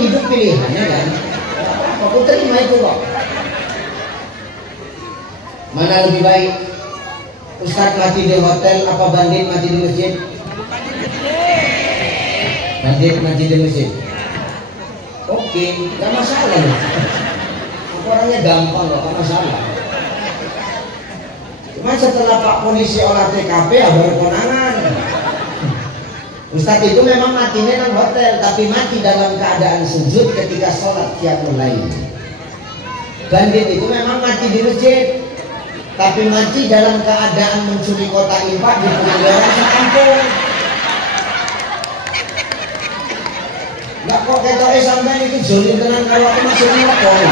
hidup pilihannya kan. Aku terima itu kok. Mana lebih baik? Ustadz mati di hotel apa bandit mati di masjid? Bandit mati di masjid. Oke, gak masalah loh. Orangnya gampang loh, gak masalah. Cuma setelah Pak Polisi olah TKP ya baru konangan. Ustadz itu memang matinya di hotel, tapi mati dalam keadaan sujud ketika sholat qiyamul lail. Bandit itu memang mati di masjid, tapi mati dalam keadaan mencuri kotak infak di pengadilan sekampung. Nggak kok ketoknya sampai itu zolim tenan kalau aku masih ngomong.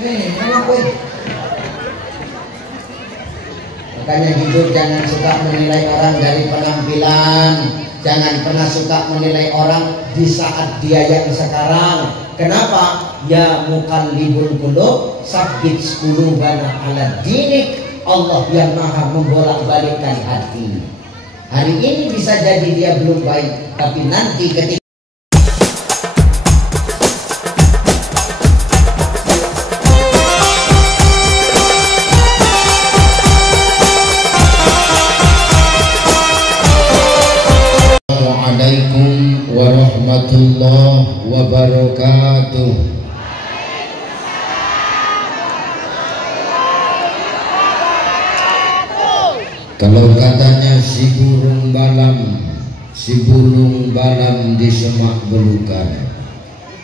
Enak weh. Makanya hidup jangan suka menilai orang dari penampilan. Jangan pernah suka menilai orang di saat dia yang sekarang. Kenapa? Ya mukallibul qulub sabbit qulubana ala dinik. Allah yang maha membolak-balikkan hati. Hari ini bisa jadi dia belum baik, tapi nanti ketika Assalamualaikum warahmatullahi wabarakatuh. Kalau katanya si burung balam di semak belukar.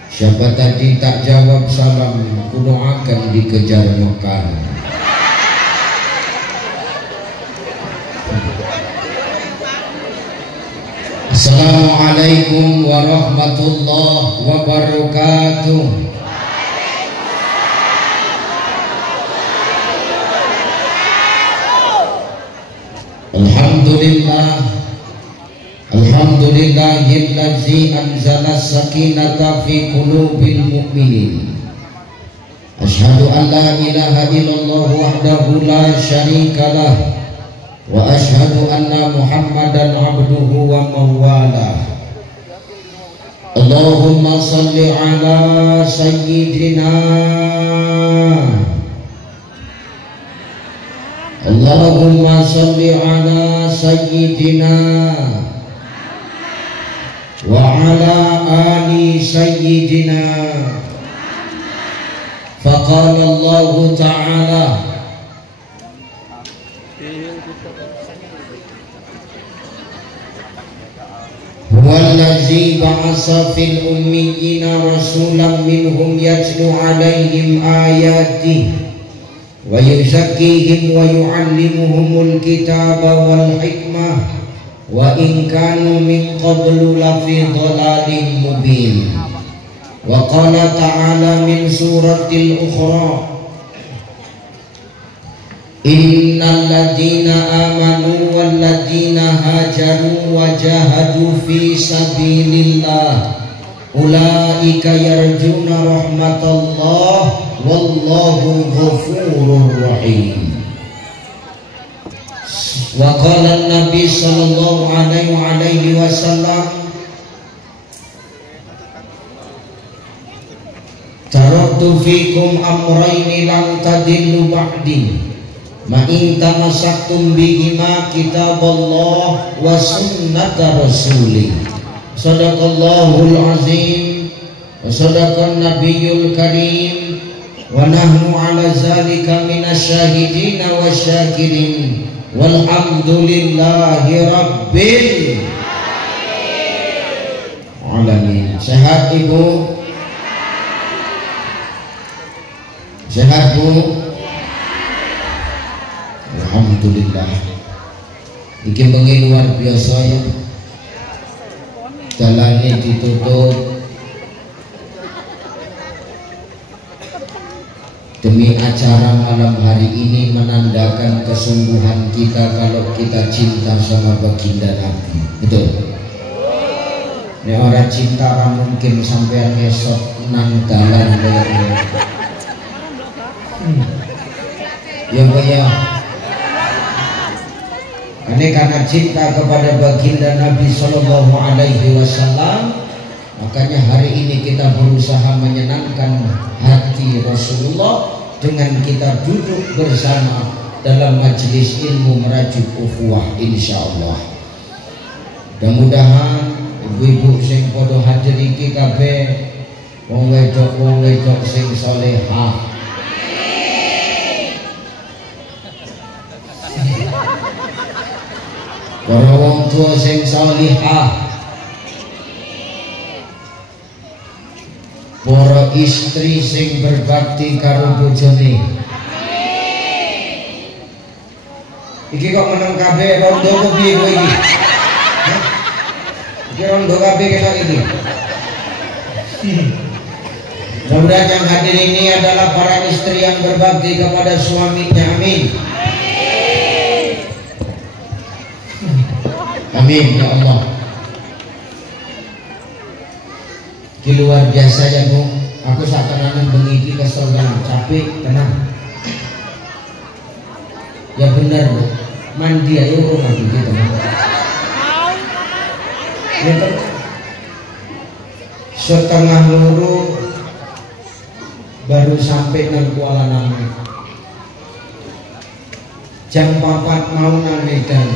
Siapa tadi tak jawab salam, kuno akan dikejar mekar. Assalamualaikum warahmatullahi wabarakatuh. Alhamdulillahillazi anzala sakinata fi qulubil mu'minin. Asyhadu an la ilaha illallah wahdahu la syarikalah wa asyhadu anna Muhammadan abduhu wa mawalah. Allahumma salli ala sayyidina Allahumma salli ala sayyidina wa ala ali sayyidina. Faqala Allah ta'ala huwallazi ba'asa fil ummiyina rasulan minhum yatlu alaihim ayatihi wa yuzakkihim wa yu'allimuhumul kitaba wal hikmah wa in kanu min qablu lafi dhalalin mubin. Wa qala ta'ala min suratil ukhra innal ladina amanu wal ladina hajaru wa jahadu fi sabilillah ulaika yarjuna rahmatallah wallahu ghafurur rahim. Wa qala an-nabi sallallahu alaihi wasallam taraktu fikum amrayni lam tadillu ba'di ma in tamassaktum bihima kitaballah wa sunnata rasulih. Sadaqallahul azim wa sadaqan nabiyyul karim wa nahnu ala zalika minasyahidin wa syakirin walhamdulillahi rabbil alamin. Sehat ibu? Sehat bu? Alhamdulillah. Iki bengi luar biasa ya. Jalannya ditutup demi acara malam hari ini menandakan kesungguhan kita kalau kita cinta sama baginda Nabi. Betul? Ini orang cinta mungkin sampai ngesot nang dalan kayak ya ya. Ini karena cinta kepada baginda Nabi Sallallahu Alaihi Wasallam, Makanya hari ini kita berusaha menyenangkan hati Rasulullah dengan kita duduk bersama dalam majelis ilmu merajuk ukhuwah, insyaallah. Mudah-mudahan ibu-ibu sing padha hadir iki kabeh wong wedok sing salehah. Para wong tua sing salehah. Para istri sing berbakti karo bojone. Iki kok meneng kabeh rondo kok piye kowe iki? Iki rondo kabeh kena iki. Mudah-mudahan yang hadir ini adalah para istri yang berbakti kepada suaminya. Amin. Amin ya Allah. Ki luar biasa ya Bu. Aku satenanan bengi iki kesel kan, capek tenang. Ya benar Bu. Mandi ayo rumah gitu teman. Ya, setengah luru baru sampai nang Kuala Namu. Jam 4 mau nang Medan.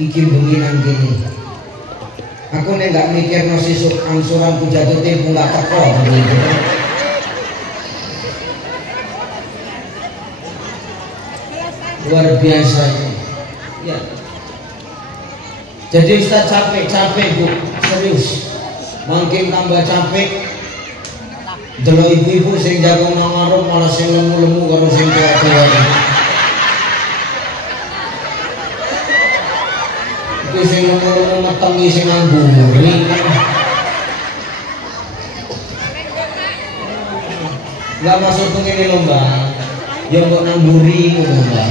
Iki bengi nang kene. Aku nek gak mikir no sesuk angsuran ku jatuh tempo gak teko begitu. Luar biasa ya. Jadi Ustaz capek Bu, serius. Makin tambah capek. Delok ibu-ibu sing jago nang warung malah sing lemu-lemu karo sing tua-tua. Iki sing lemu-lemu metengi sing ngangguri. Enggak masuk pengene lomba. Ya kok ngangguri ngono, Mbak.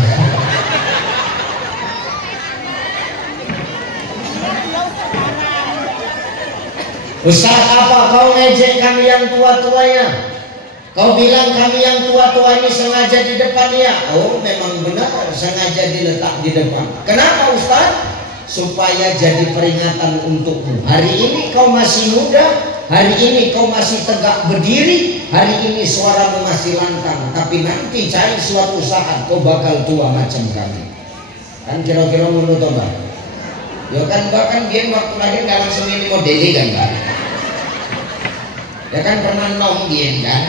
Ustaz, apa kau ngejek kami yang tua-tuanya? Kau bilang kami yang tua-tua ini sengaja di depan ya? Oh, memang benar, sengaja diletak di depan. Kenapa Ustaz? Supaya jadi peringatan untukmu. Hari ini kau masih muda, hari ini kau masih tegak berdiri, hari ini suaramu masih lantang. Tapi nanti cari suatu saat kau bakal tua macam kami. Kan kira-kira menurut Mbak? Ya kan bahkan dia waktu lahir gak langsung ini modeli kan Mbak? Ya kan pernah nom dia kan?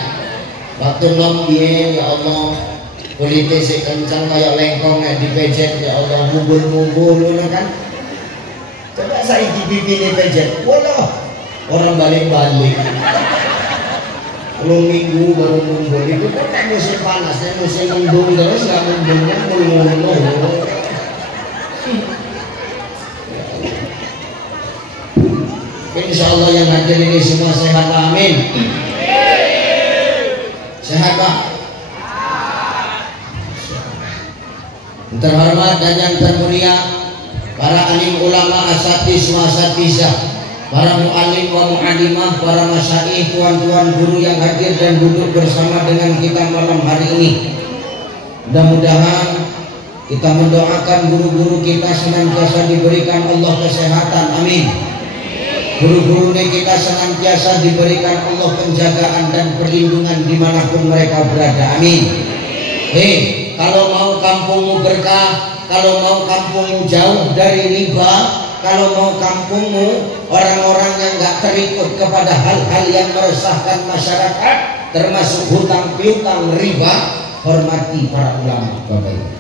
Waktu nom dia ya Allah kulitnya si kencang kayak lengkong di pejet ya Allah mubul-mubul kan? Coba saya di pipi ini pejet, waduh orang balik-balik. Belum minggu baru mumbul itu kan musim panasnya musim mendung terus gak mendung. Insya Allah yang hadir ini semua sehat, amin. Sehat Pak. Terhormat dan yang termulia para alim ulama asatiz wa asatizah, para mu'alim wa mu'alimah, para masyaikh, tuan-tuan guru yang hadir dan duduk bersama dengan kita malam hari ini. Mudah-mudahan kita mendoakan guru-guru kita senantiasa diberikan Allah kesehatan, amin. Guru-gurunya kita senantiasa diberikan Allah penjagaan dan perlindungan dimanapun mereka berada, amin. Kalau mau kampungmu berkah, kalau mau kampungmu jauh dari riba, kalau mau kampungmu orang-orang yang gak terikut kepada hal-hal yang meresahkan masyarakat, termasuk hutang piutang riba, hormati para ulama Bapak Ibu.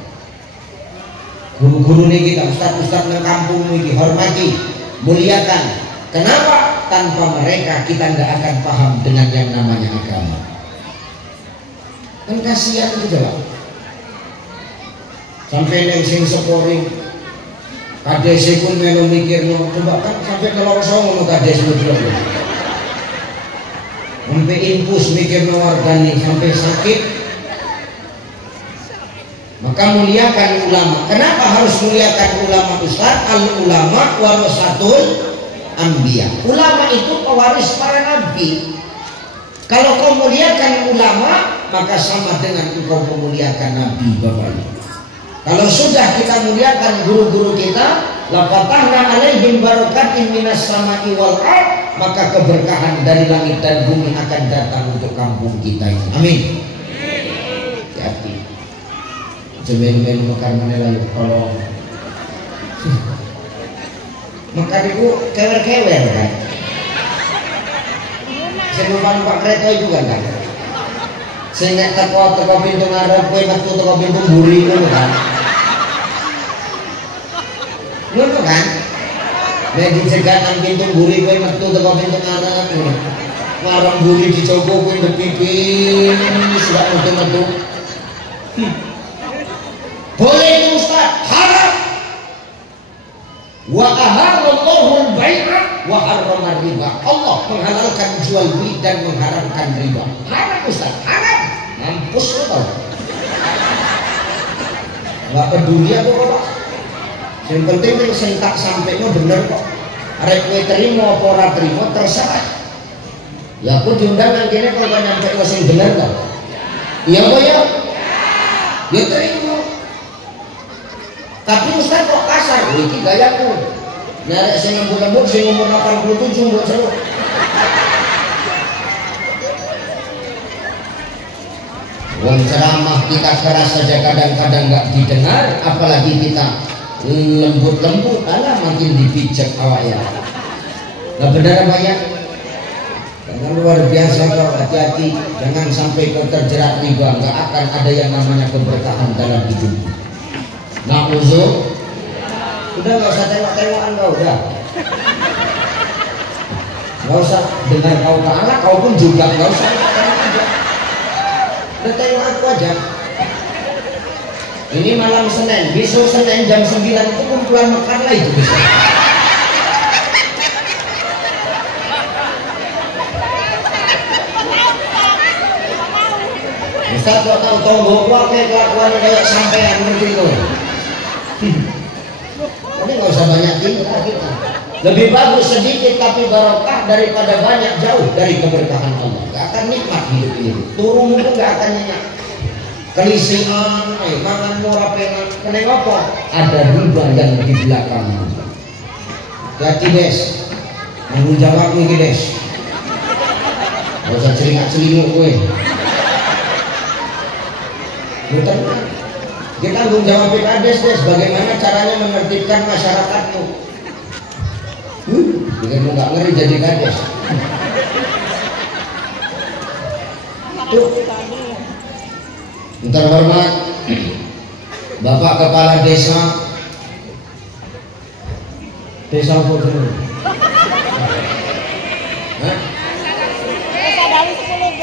Guru-guru ini kita, ustaz-ustaz di kampungmu ini hormati, muliakan. Kenapa? Tanpa mereka kita nggak akan paham dengan yang namanya agama. Kan kasihan itu Pak. Sampai neng sing sepori, kades pun melu mikir no, coba kan sampai kalau song no kades betul. Sampai impus mikir no wargani sampai sakit. Maka muliakan ulama. Kenapa harus muliakan ulama Ustaz? Al ulama warasatul Ambia. Ulama itu pewaris para nabi. Kalau kau muliakan ulama, maka sama dengan engkau memuliakan nabi Bapak Ibu. Kalau sudah kita muliakan guru-guru kita, la fatahna alaihim barakatin minas sama'i wal ardh, maka keberkahan dari langit dan bumi akan datang untuk kampung kita ini. Amin. Hati-hati. Jemel-mel mekar menelayu kalau mekar itu kewer-kewer kan. Saya numpak kereta itu kan. Saya teko pintu ngarep kowe metu teko pintu mburi ngono kan. Ngono kan? Nek dicegat nang pintu mburi kowe metu teko pintu ngarep ngono. Ngarep mburi dicoba kowe ndepipin sudah metu-metu. Boleh itu Ustaz, haram. Wa ahallallahu al-bai'a wa harrama riba. Allah menghalalkan jual beli dan mengharamkan riba. Haram Ustaz, haram. Mampus lo tau. Gak peduli aku kok. Yang penting yang saya tak sampai no bener kok. Arek kowe terima apa ora terima terserah. Ya aku diundang nang kene kok nyampe ke sing bener kok. Iya apa ya? Ya terima. Tapi Ustaz kok kasar, iki gayaku. Nek sing lembut-lembut sing umur 87 mbok seru. Wong ceramah kita keras saja kadang-kadang nggak didengar, apalagi kita lembut-lembut, alah makin dipijak awak ya. Nah benar apa ya? Karena luar biasa kau, hati-hati, jangan sampai kau terjerat riba, nggak akan ada yang namanya keberkahan dalam hidup. Nah uzur, udah nggak usah tengok-tengokan kau, udah. Nggak usah dengar kau ke anak, kau pun juga nggak usah tengok aja. Udah tengok aku aja. Ini malam Senin, besok Senin jam 9 itu kumpulan mekar lah itu besok. Ustaz kok tahu tonggo kok kayak kelakuan kayak sampean ngerti itu. Tapi nggak usah banyak tinggal kita. Lebih bagus sedikit tapi barokah daripada banyak jauh dari keberkahan Allah. Gak akan nikmat hidup ini. Turun itu gak akan nyenyak. Kelisian, mangan murah pengen. Kenapa? Ada riba yang di belakang. Hati des. Tanggung jawab nih des. Gak usah celingak-celinguk gue. Betul. Kita tanggung jawab PKDes des. Bagaimana caranya menertibkan masyarakatmu. Bikin lu gak ngeri jadi kades. Tuh. Terhormat Bapak Kepala Desa Desa apa dulu? Desa Dalu 10B.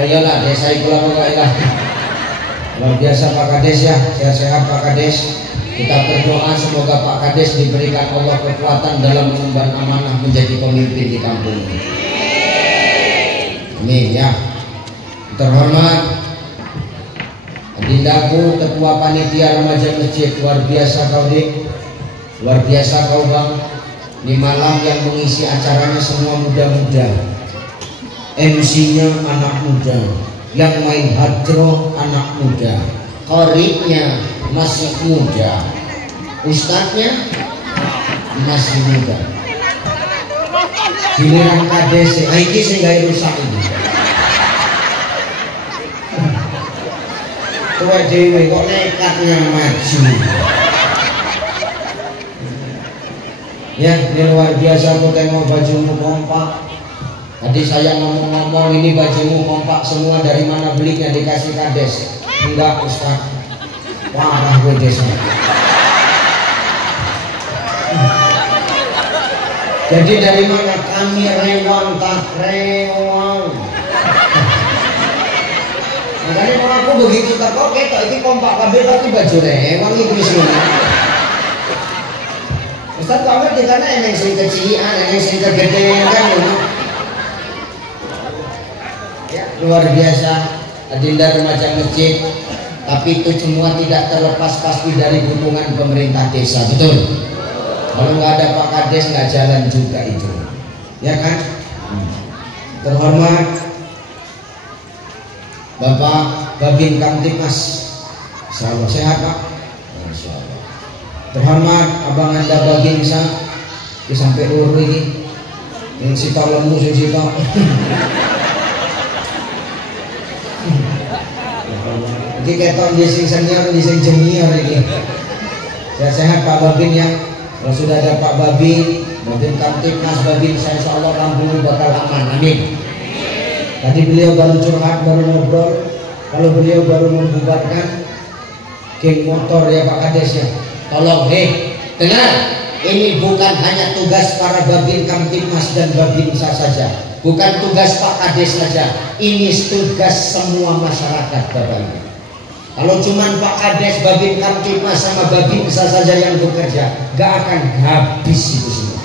Ayolah desa itu apa lah. Luar biasa Pak Kades ya. Sehat-sehat Pak Kades. Kita berdoa semoga Pak Kades diberikan Allah kekuatan dalam mengemban amanah menjadi pemimpin di kampung ini. Amin ya. Terhormat Adindaku Ketua Panitia Remaja Masjid, luar biasa kau dik, luar biasa kau bang. Di malam yang mengisi acaranya semua muda-muda, MC-nya anak muda, yang main hadroh anak muda, koriknya masih muda, ustadznya masih muda. Giliran kades, ini sehingga rusak ini. Tua dewe kok nekatnya maju. Ya, ini luar biasa. Aku tengok bajumu kompak. Tadi saya ngomong-ngomong ini bajumu kompak semua, dari mana belinya? Dikasih kades? Enggak Ustaz. Parah gue desa. Jadi dari mana? Kami rewang tak rewang. Makanya kalau aku begitu takut ketok ini kompak kabel tapi baju rewang itu semua. Ustaz kok ngerti karena emang sing kecilan, emang sing kegedean kan ya, luar biasa. Adinda Remaja Masjid. Tapi itu semua tidak terlepas pasti dari dukungan pemerintah desa, betul? Kalau nggak ada Pak Kades nggak jalan juga itu, ya kan? Terhormat Bapak Babin Kamtipmas, Insyaallah sehat Pak. Insyaallah. Terhormat Abang Anda Babinsa, sampai loro ini yang sita lemu sing sita iki ketok di sing senior di sing junior ini. Sehat Pak Babin ya. Kalau sudah ada Pak Babin Kamtipmas Babin, saya insyaallah kampung bakal aman. Amin. Tadi beliau baru curhat, baru ngobrol. Kalau beliau baru membubarkan geng motor ya Pak Kades ya. Tolong dengar, ini bukan hanya tugas para Babin Kamtipmas dan Babinsa saja, bukan tugas Pak Kades saja, ini tugas semua masyarakat Bapak Ibu. Kalau cuman Pak Kades, Babin Kamtipmas sama Babinsa saja yang bekerja, gak akan habis itu semua.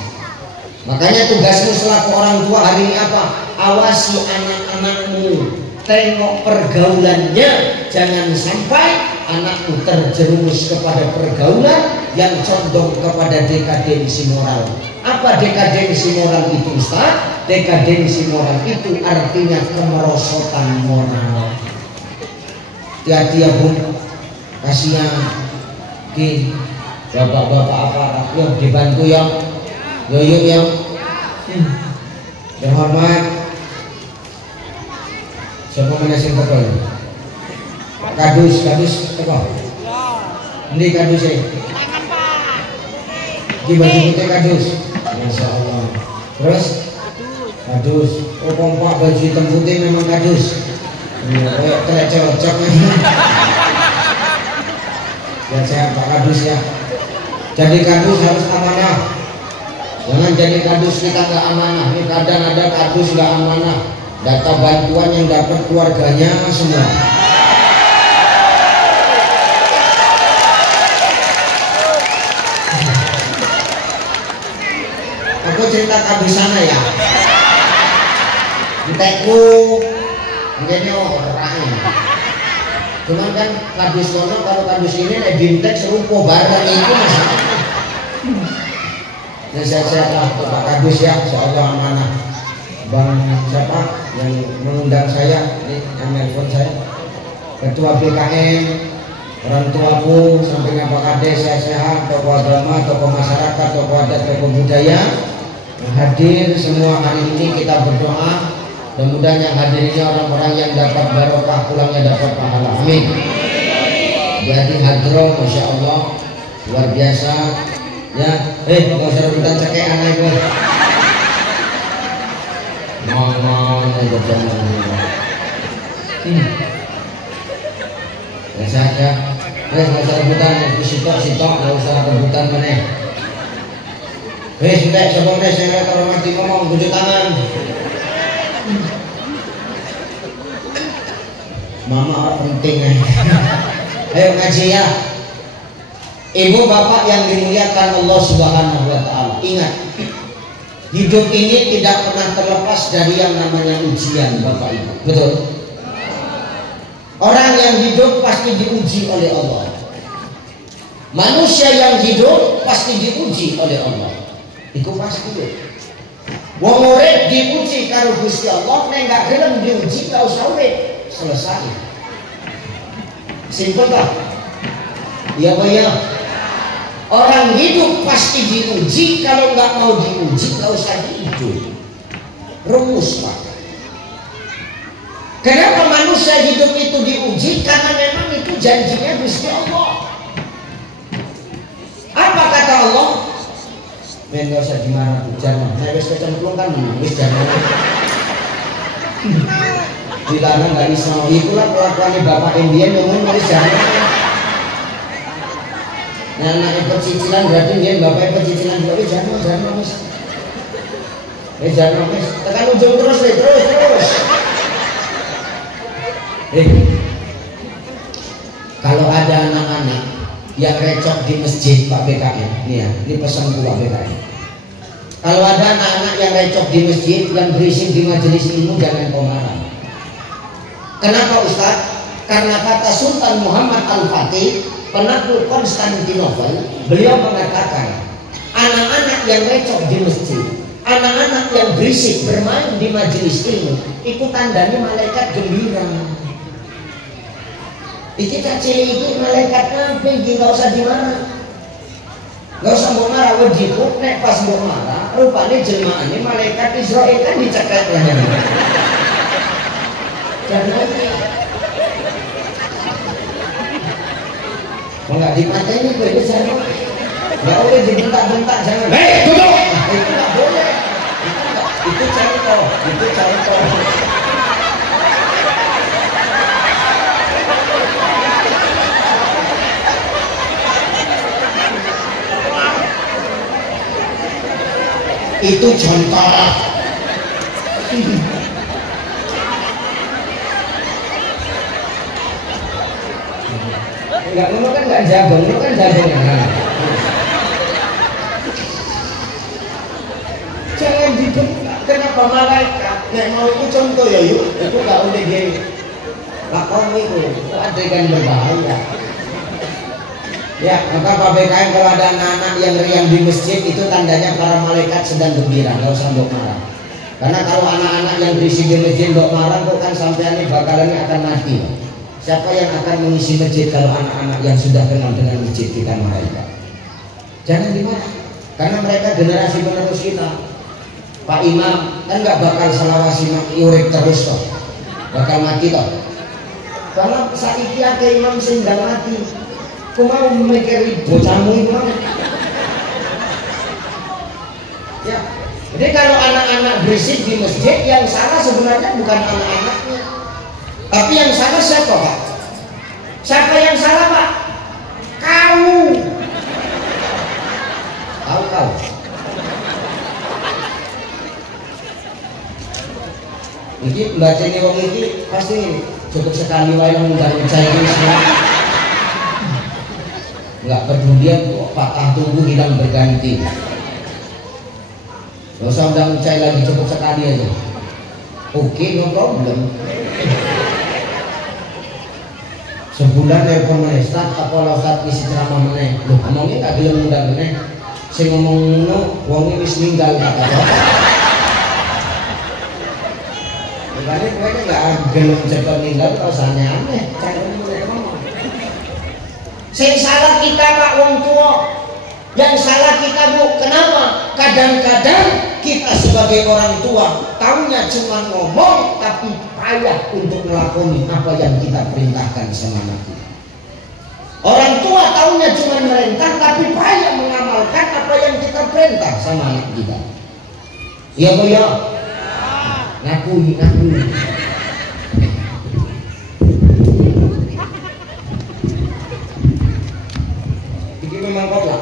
Makanya tugasmu selaku orang tua hari ini apa? Awasi anak-anakmu, tengok pergaulannya, jangan sampai anakmu terjerumus kepada pergaulan yang condong kepada dekadensi moral. Apa dekadensi moral itu Ustaz? Dekadensi moral itu artinya kemerosotan moral. Hati-hati ya Bun, kasihan mungkin bapak-bapak aparat, yuk dibantu ya, yuk ya, terhormat. Siapa menasih kapal? Kadus apa? Ini kadus ya? Di baju putih kadus. Masya Allah. Terus? Kadus. Oh kompak baju hitam putih memang kadus. Kayak cocok nih. Ya saya Pak Kadus ya. Jadi kadus harus amanah. Jangan jadi kadus kita nggak amanah. Ini kadang ada kadus nggak amanah. Data bantuan yang dapat keluarganya semua. Aku cerita kadus sana ya. Entekku menjadi orang. Cuman kan kadus kono kalau kadus ini nek bintek serupa bareng itu masalahnya. Dan saya Pak Kadus ya, insyaallah amanah. Bang siapa yang mengundang saya, ini yang nelpon saya, Ketua BKN, orang tuaku, sampingnya Pak Kades, saya sehat, tokoh agama, tokoh masyarakat, tokoh adat, tokoh budaya yang hadir semua hari ini. Kita berdoa mudah-mudahan yang hadir ini orang-orang yang dapat barokah, pulangnya dapat pahala. Amin. Jadi hadro, masya Allah, luar biasa. Ya, nggak usah rebutan cekek anak gue. Mau berjalan. Biasa aja. Nggak usah rebutan, sitok, nggak usah rebutan mana. Sudah, sebelumnya saya kalau mati ngomong tujuh tangan. Mama penting nih. Ayo ngaji ya. Ibu bapak yang dimuliakan Allah Subhanahu wa taala, ingat, hidup ini tidak pernah terlepas dari yang namanya ujian Bapak Ibu. Betul? Orang yang hidup pasti diuji oleh Allah. Manusia yang hidup pasti diuji oleh Allah. Itu pasti. Wong urip diuji karo Gusti Allah, nek gak gelem diuji gak usah urip. Selesai. Simpel tak? Iya Pak ya. Orang hidup pasti diuji, kalau nggak mau diuji nggak usah hidup. Rumus Pak. Kenapa manusia hidup itu diuji? Karena memang itu janjinya Gusti Allah. Apa kata Allah? Men nggak usah dimarah jangan. Saya wis kecemplung kan wis jangan. Dilarang nggak bisa. Itulah kelakuannya Bapak Indian ngomong wis jangan. Nah, anak pecicilan berarti dia bapak pecicilan juga jangan mas. Jangan mas. Tekan ujung terus terus. Kalau ada anak-anak yang recok di masjid Pak BKN, nih ya, ini pesan Pak BKN. Kalau ada anak-anak yang recok di masjid, yang berisik di majelis ilmu, jangan kau marah. Kenapa Ustaz? Karena kata Sultan Muhammad Al-Fatih, penakluk Konstantinopel, beliau mengatakan anak-anak yang recok di masjid, anak-anak yang berisik bermain di majelis ilmu, itu tandanya malaikat gembira. Iki kecil itu malaikat apa? Gak usah dimarah. Gak usah mbok marah wajibuk nek pas mbok marah rupane jelmaane malaikat Israil kan dicekel lehernya. Jadi mau nggak dipateni kowe itu jangan. Nggak boleh dibentak-bentak jangan. Hei, duduk. Itu nggak boleh. Itu contoh. Itu contoh. Itu contoh. Enggak, lu kan enggak jago, lu kan jago. Jangan dibentak. Kenapa malaikat? Nek mau itu contoh ya yuk. Itu enggak boleh di lakon itu. Itu adegan berbahaya. Ya, maka Pak BKM kalau ada anak-anak yang riang di masjid itu tandanya para malaikat sedang gembira, nggak usah mbok marah. Karena kalau anak-anak yang berisi di masjid mbok marah, kok kan sampean ini bakalannya akan mati. Siapa yang akan mengisi masjid kalau anak-anak yang sudah kenal dengan masjid kita malaikat? Jangan dimarah, karena mereka generasi penerus kita. Pak Imam kan nggak bakal selawasi urip terus toh, bakal mati toh. Kalau saiki akeh imam sing nggak mati. Aku mau mikir bocahmu itu mana? Ya, jadi kalau anak-anak berisik di masjid, yang salah sebenarnya bukan anak-anaknya, tapi yang salah siapa Pak? Siapa yang salah Pak? Kamu. Tahu kau? Ini baca ini wong ini pasti cukup sekali wae yang nggak percaya ini semua. Nggak pedulian kok patah tumbuh hilang berganti. Gak usah udah ucai lagi, cukup sekali aja. Oke, no problem. Sebulan telepon meneh, Ustaz, apa Ustaz isi ceramah meneh? Loh, ngomongnya gak gelem undang meneh. Sing ngomong ngono wong wis ninggal kata-kata. Makanya kowe gak gelem cepet ninggal kok usahane aneh. Carane mulai ngomong. Sing salah kita Pak wong tua, yang salah kita Bu. Kenapa? Kadang-kadang kita sebagai orang tua taunya cuma ngomong tapi payah untuk melakoni apa yang kita perintahkan sama anak kita. Orang tua taunya cuma merintah tapi payah mengamalkan apa yang kita perintah sama anak kita. Iya Bu ya? Ngakui. Memang kok lah.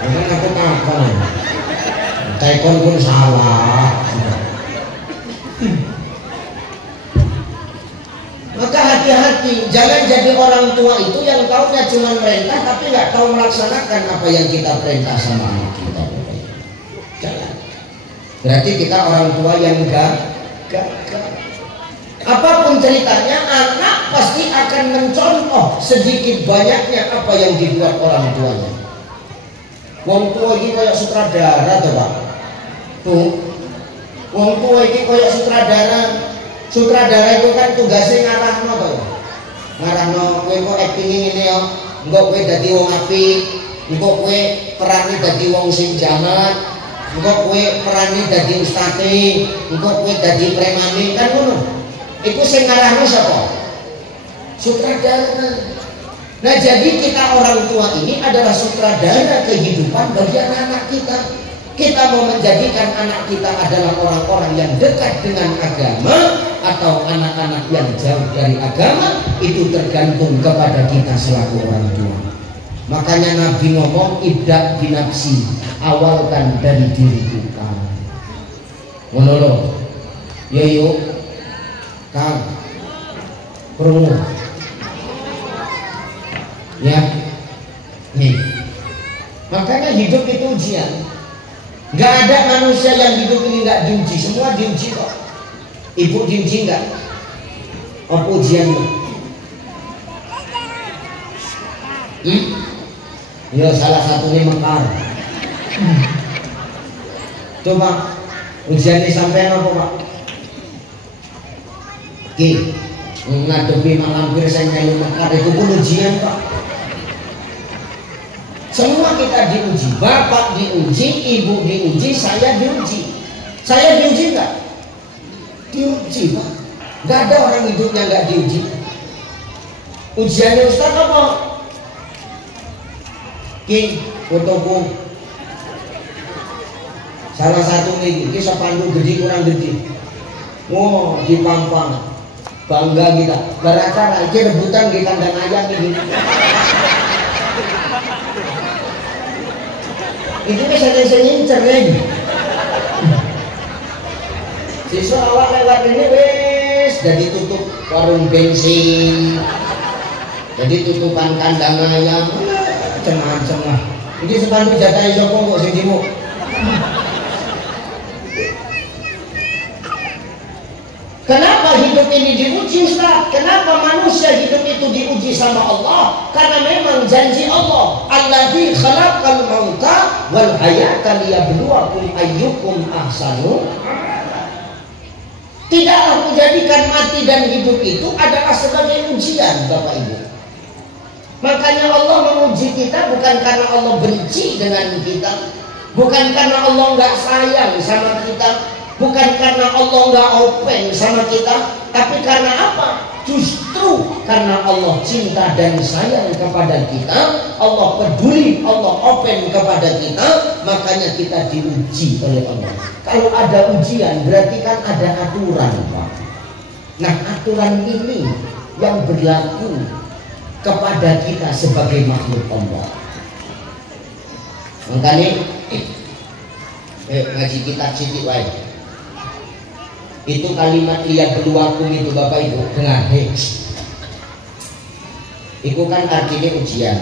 Memang aku takon. Tekon pun salah. Maka hati-hati, jangan jadi orang tua itu yang taunya cuma merintah tapi nggak tahu melaksanakan apa yang kita perintah sama anak kita. Jangan. Berarti kita orang tua yang gagah. Apapun ceritanya, anak pasti akan mencontoh sedikit banyaknya apa yang dibuat orang tuanya. Wong tua ini kayak sutradara tuh Pak. Tuh, wong tua ini kayak sutradara. Sutradara itu kan tugasnya ngarahno tuh. Ngarahno, kowe kok acting ini ya, engko kowe dadi wong apik, engko kowe perane dadi wong sing jahat, engko kowe perane dadi ustate, engko kowe dadi premane, kan ngono. Itu sing ngarahno sapa? Sutradara. Nah, jadi kita orang tua ini adalah sutradara kehidupan bagi anak-anak kita. Kita mau menjadikan anak kita adalah orang-orang yang dekat dengan agama atau anak-anak yang jauh dari agama, itu tergantung kepada kita selaku orang tua. Makanya Nabi ngomong ibda binafsi, awalkan dari diri kita. Ngono lho. Ya yuk. Kang, perlu ya nih, makanya hidup itu ujian. Nggak ada manusia yang hidup ini nggak diuji, semua diuji kok. Ibu diuji nggak? Apa ujiannya? Ya salah satunya mekar. Coba ujiannya sampai apa Pak? Ngadepi mak lampir saya nyayu mekar itu pun ujian Pak. Semua kita diuji, bapak diuji, ibu diuji, saya diuji. Saya diuji nggak? Diuji Pak. Nggak ada orang hidupnya nggak diuji. Ujiannya Ustaz apa? King, fotoku. Salah satu ini, kisah pandu gede kurang gede. Wow, di Pampang. Bangga kita. Beracara, ini rebutan di kandang ayam ini. Itu bisa ngincer lagi. Siswa awak lewat ini wes jadi tutup warung bensin, jadi tutupan kandang ayam, cemah-cemah. Ini sepanduk jatah sopong kok sing jimuk. Kenapa hidup ini diuji Ustaz? Kenapa manusia hidup itu diuji sama Allah? Karena memang janji Allah, Alladzi khalaqal mauta wal hayata liyabluwakum ayyukum ahsanu. Tidaklah menjadikan mati dan hidup itu adalah sebagai ujian, Bapak Ibu. Makanya Allah menguji kita bukan karena Allah benci dengan kita, bukan karena Allah nggak sayang sama kita, bukan karena Allah nggak open sama kita, tapi karena apa? Justru karena Allah cinta dan sayang kepada kita, Allah peduli, Allah open kepada kita, makanya kita diuji oleh Allah. Kalau ada ujian berarti kan ada aturan, Pak. Nah, aturan ini yang berlaku kepada kita sebagai makhluk Allah. Makanya ngaji kitab Siti Wae. Itu kalimat liyabluwakum itu Bapak Ibu dengar. Itu kan artinya ujian.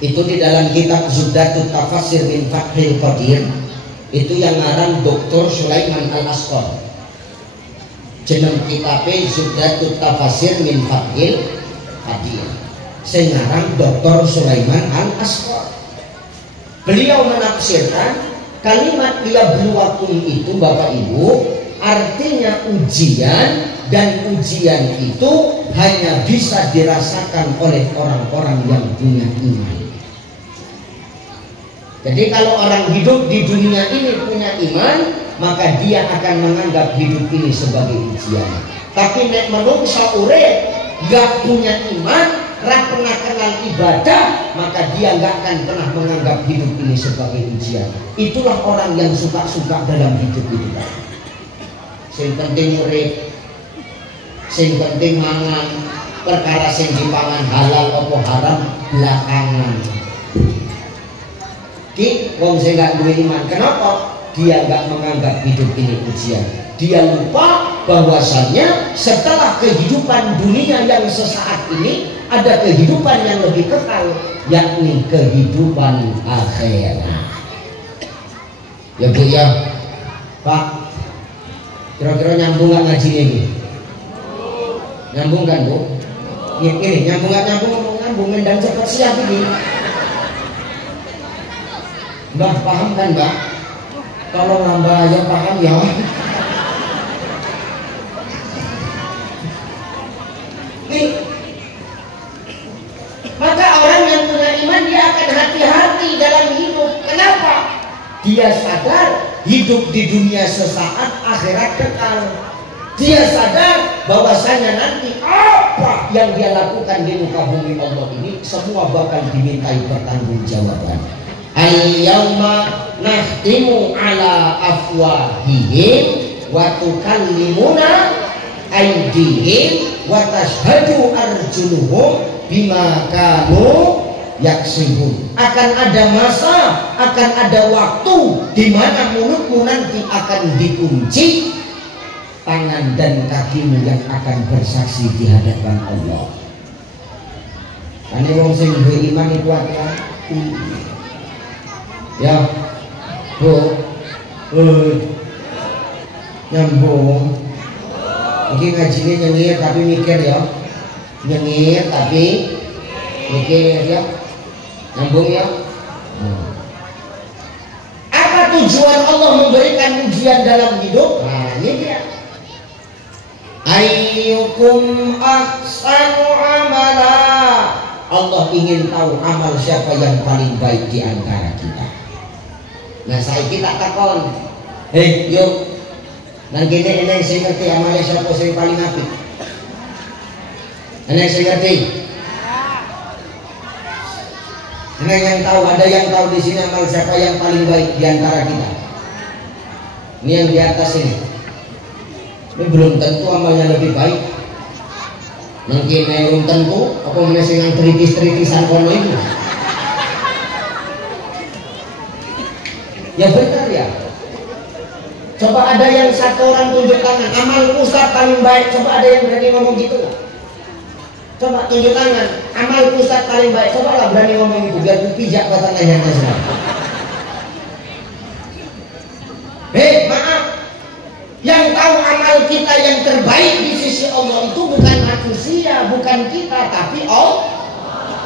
Itu di dalam kitab Zuhdatut Tafasir min Fathil Qadir, itu yang ngarang Dr. Sulaiman Al-Asqar. Jeneng kitabnya Zuhdatut Tafasir min Fathil Qadir. Sing ngarang Dr. Sulaiman Al-Asqar. Beliau menafsirkan kalimat liyabluwakum itu Bapak Ibu artinya ujian, dan ujian itu hanya bisa dirasakan oleh orang-orang yang punya iman. Jadi kalau orang hidup di dunia ini punya iman, maka dia akan menganggap hidup ini sebagai ujian. Tapi nek menungsa urip gak punya iman, ra pernah kenal ibadah, maka dia gak akan pernah menganggap hidup ini sebagai ujian. Itulah orang yang suka-suka dalam hidup itu. Sing penting urip, sing penting mangan, perkara sing dipangan halal apa haram belakangan. Ki wong sing gak duwe iman, kenapa? Dia gak menganggap hidup ini ujian. Dia lupa bahwasanya setelah kehidupan dunia yang sesaat ini ada kehidupan yang lebih kekal, yakni kehidupan akhirat. Ya Bu ya, Pak, kira-kira nyambung gak ngaji ini? Nyambung kan Bu? Ini nyambung gak nyambung? Nyambung, mendang cepat siap ini. Mbak paham kan Mbak? Tolong Mbak yang paham ya. Maka orang yang punya iman dia akan hati-hati dalam hidup. Kenapa? Dia sadar hidup di dunia sesaat, akhirat kekal. Dia sadar bahwasanya nanti apa yang dia lakukan di muka bumi Allah ini semua bakal dimintai pertanggungjawaban. Al-yawma nahtimu ala afwahihim wa tukallimuna aydihim wa tashhadu arjuluhum bima kanu yaksibun. Akan ada masa, akan ada waktu di mana mulutmu nanti akan dikunci, tangan dan kakimu yang akan bersaksi di hadapan Allah. Ane wong sing duwe iman iku hati-hati. Ya, Bu, nyambung. Ini ngajinya nyengir tapi mikir ya, nyengir tapi mikir ya, nyambung ya. Apa tujuan Allah memberikan ujian dalam hidup? Nah ini dia. Ayyukum ahsanu amala Allah ingin tahu amal siapa yang paling baik di antara kita. Nah saya kita takon, yuk, nang gini ini saya ngerti amalnya siapa yang paling apik. Ini saya ngerti. Ini yang tahu, ada yang tahu di sini amal siapa yang paling baik di antara kita. Ini yang di atas ini. Ini belum tentu amalnya lebih baik. Mungkin belum tentu. Apa masih yang teritis-teritisan kono itu? Ya benar ya. Coba ada yang satu orang tunjuk tangan, amal Ustaz paling baik. Coba ada yang berani ngomong gitu nggak? Coba tunjuk tangan, amal Ustaz paling baik. Coba lah berani ngomong itu biar pijak batang lehernya semua. Maaf, yang tahu amal kita yang terbaik di sisi Allah itu bukan manusia, bukan kita, tapi Allah.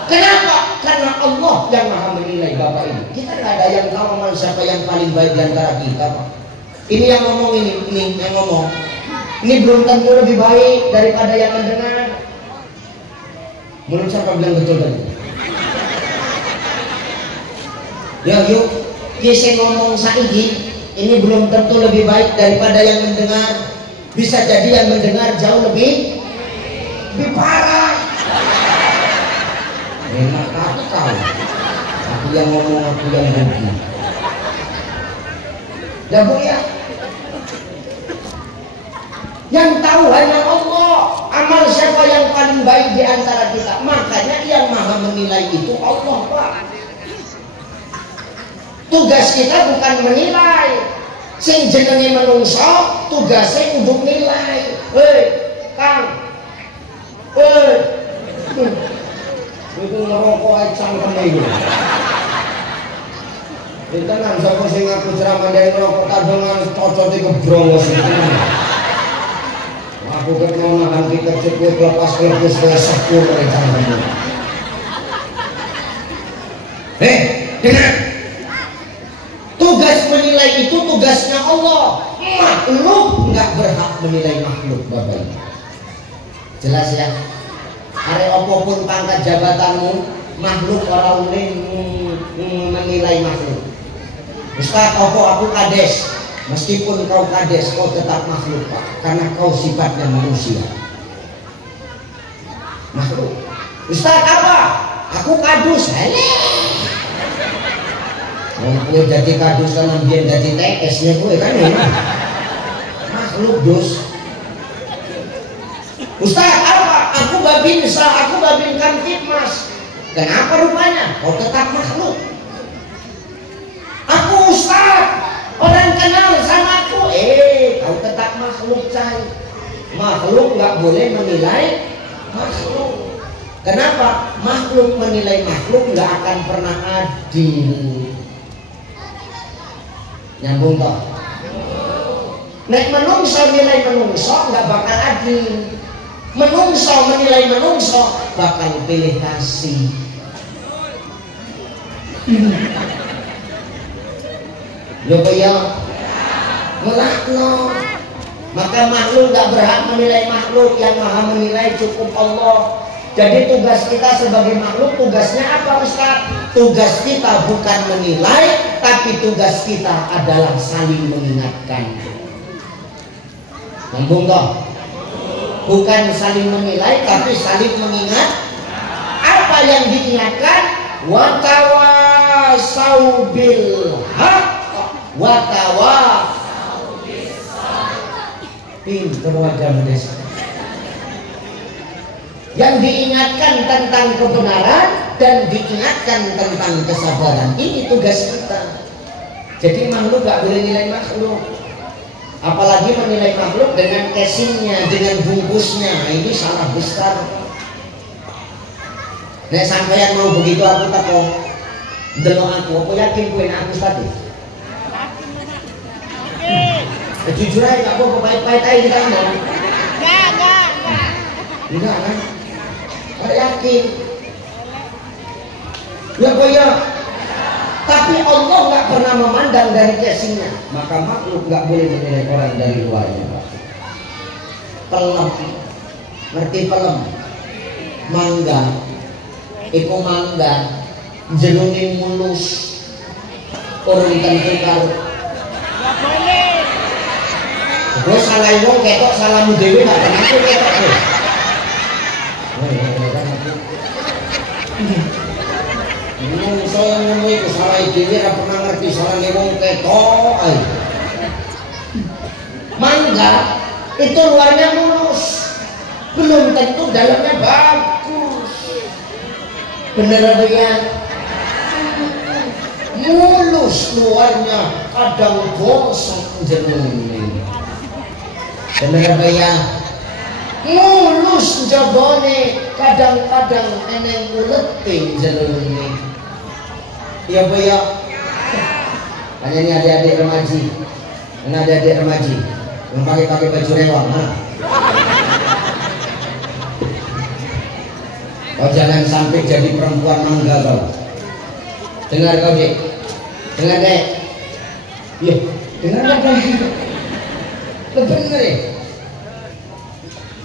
Kenapa? Karena Allah yang maha menilai Bapak Ibu. Kita nggak ada yang tahu amal siapa yang paling baik di antara kita, Pak. Ini yang ngomong ini yang ngomong. Ini belum tentu lebih baik daripada yang mendengar. Menurut siapa bilang betul tadi? Ya yuk, kisah ngomong saiki. Ini belum tentu lebih baik daripada yang mendengar. Bisa jadi yang mendengar jauh lebih parah. Enak aku tahu. Aku yang ngomong, aku yang rugi. Ya Bu ya. Yang tahu hanya Allah. Amal siapa yang paling baik di antara kita. Makanya yang maha menilai itu Allah, Pak. Tugas kita bukan menilai. Sing jenenge menungso, tugasnya untuk nilai. Kang. Itu ngerokok aja cangkem ini. Itu kan sapa sing aku ceramah dari ngerokok kadang cocok di kebrongos itu. Aku ketemu nahan kita cukup lepas kelepus ke sepuluh dari cangkem ini. Dengar. Tugas menilai itu tugasnya Allah. Makhluk nggak berhak menilai makhluk, Bapak Ibu. Jelas ya? Are apapun pangkat jabatanmu, makhluk orang lain menilai makhluk. Ustaz, aku kades. Meskipun kau kades, kau tetap makhluk, Pak. Karena kau sifatnya manusia. Makhluk. Ustaz apa? Aku kadus. Gue jadi kadus karena dia jadi tekesnya gue kan ya. Makhluk dos. Ustaz apa? Aku babinsa, aku babin Kamtibmas. Kenapa rupanya? Kau tetap makhluk. Aku Ustaz, orang kenal sama aku. Kau tetap makhluk cai. Makhluk nggak boleh menilai makhluk. Kenapa? Makhluk menilai makhluk nggak akan pernah adil. Nyambung toh. Nek menungso nilai menungso nggak bakal adil. Menungso menilai menungso bakal pilih kasih. Yo ya, melakno. Maka makhluk nggak berhak menilai makhluk, yang maha menilai cukup Allah. Jadi tugas kita sebagai makhluk, tugasnya apa Ustaz? Tugas kita bukan menilai, tapi tugas kita adalah saling mengingatkan. Nyambung toh? Bukan saling menilai, tapi saling mengingat. Apa yang diingatkan? Watawasau bil haqq watawasau bis sabr. Pinter wajah desa. Yang diingatkan tentang kebenaran dan diingatkan tentang kesabaran. Ini tugas kita. Jadi makhluk gak boleh nilai makhluk. Apalagi menilai makhluk dengan casingnya, dengan bungkusnya. Ini salah besar. Nek sampeyan mau begitu aku takut delok aku yakin kowe aku tadi. Jujur aja gak apa-apa, pahit-pahit aja kita ngomong. Enggak kan? Ada yakin. Ya. Tapi Allah nggak pernah memandang dari casingnya. Maka makhluk nggak boleh menilai orang dari luarnya. Pelem, ngerti pelem? Mangga. iku mangga jenenge mulus urung tentu karo gue salah wong ketok salahmu dhewe gak kena aku ketok tuh ini saya ngono iku salah dhewe ora pernah ngerti salah wong ketok ae mangga itu luarnya mulus belum tentu dalamnya bagus bener apa ya mulus luarnya kadang gosong jerone bener apa ya mulus jabone kadang-kadang eneng uleting jerone iya apa ya hanya ini adik-adik remaji ini adik-adik remaji yang pakai baju rewang kau jangan sampai jadi perempuan mangga kau dengar kau dek dengar dek iya dengar kau bener ya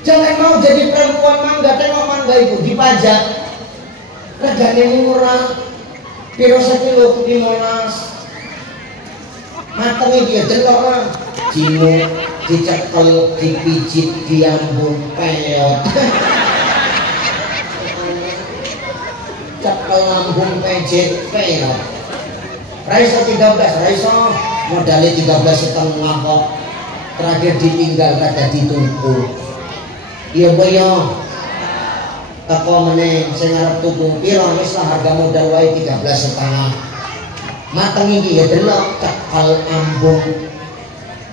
jangan mau jadi perempuan mangga tengok mangga itu dipajak regane murah piro sekilo 15 matengnya dia delok lah cino dicekel dipijit diambung peyot cekel lambung pejit peyot raiso 13 raiso modalnya 13,5 kok terakhir ditinggal rada ditunggu iya boyo teko meneh sing arep tuku piro wis lah harga modal wae 13,5 mateng iki ya delok cekel ambung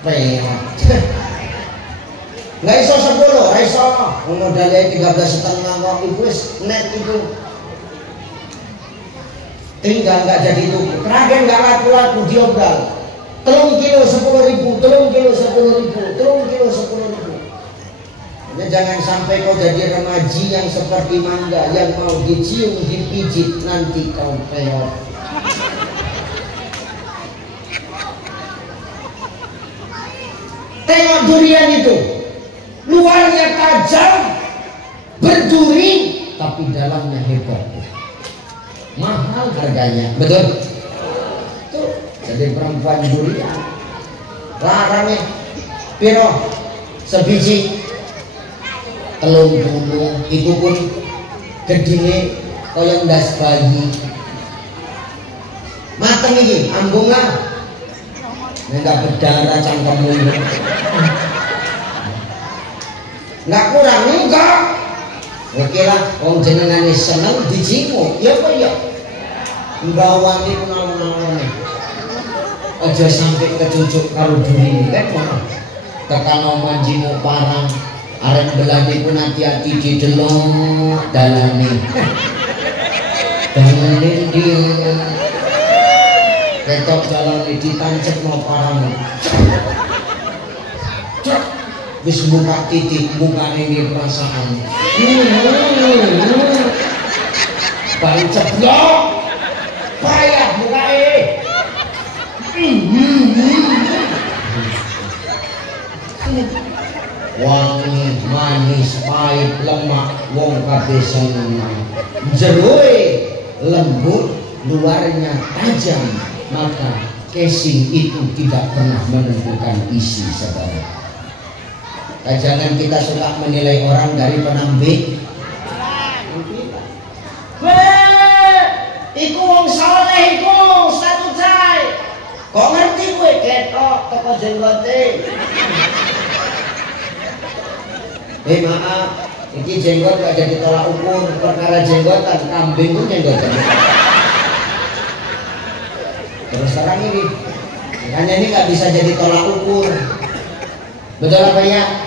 peyot nggak iso 10 raiso modalnya 13,5 kok iku wis net itu tinggal nggak jadi tuku terakhir nggak laku-laku diobral 3 kilo 10.000 3 kilo 10.000 3 kilo 10.000 jangan sampai kau jadi remaji yang seperti mangga yang mau dicium dipijit nanti kau peot tengok durian itu luarnya tajam berduri tapi dalamnya hebat mahal harganya betul tuh jadi perempuan durian larangnya piro sebiji 30 itu pun gedine kaya ndas bayi mateng iki ambungan enggak berdarah cangkemmu enggak kurang enggak oke lah wong jenengane seneng dijimu ya apa ya mbawani kenal-kenalane aja sampai kecucuk karo duri kan mana tekan oman jimu parang arek belani pun hati-hati di delok dalane dia ketok jalan ditancep no parang cek wis buka titik bukan ini perasaan paling ceplok payah buka wangi manis pahit lemak wong kabeh seneng jerue lembut luarnya tajam maka casing itu tidak pernah menentukan isi saudara. Jangan kita suka menilai orang dari penampilan. Iku wong saleh iku satu cai. Kok ngerti kowe ketok teko jenggote. Maaf, iki jenggot gak jadi tolak ukur perkara jenggotan, kambing pun jenggotan. Terus terang ini, makanya ini gak bisa jadi tolak ukur. Betul apa ya?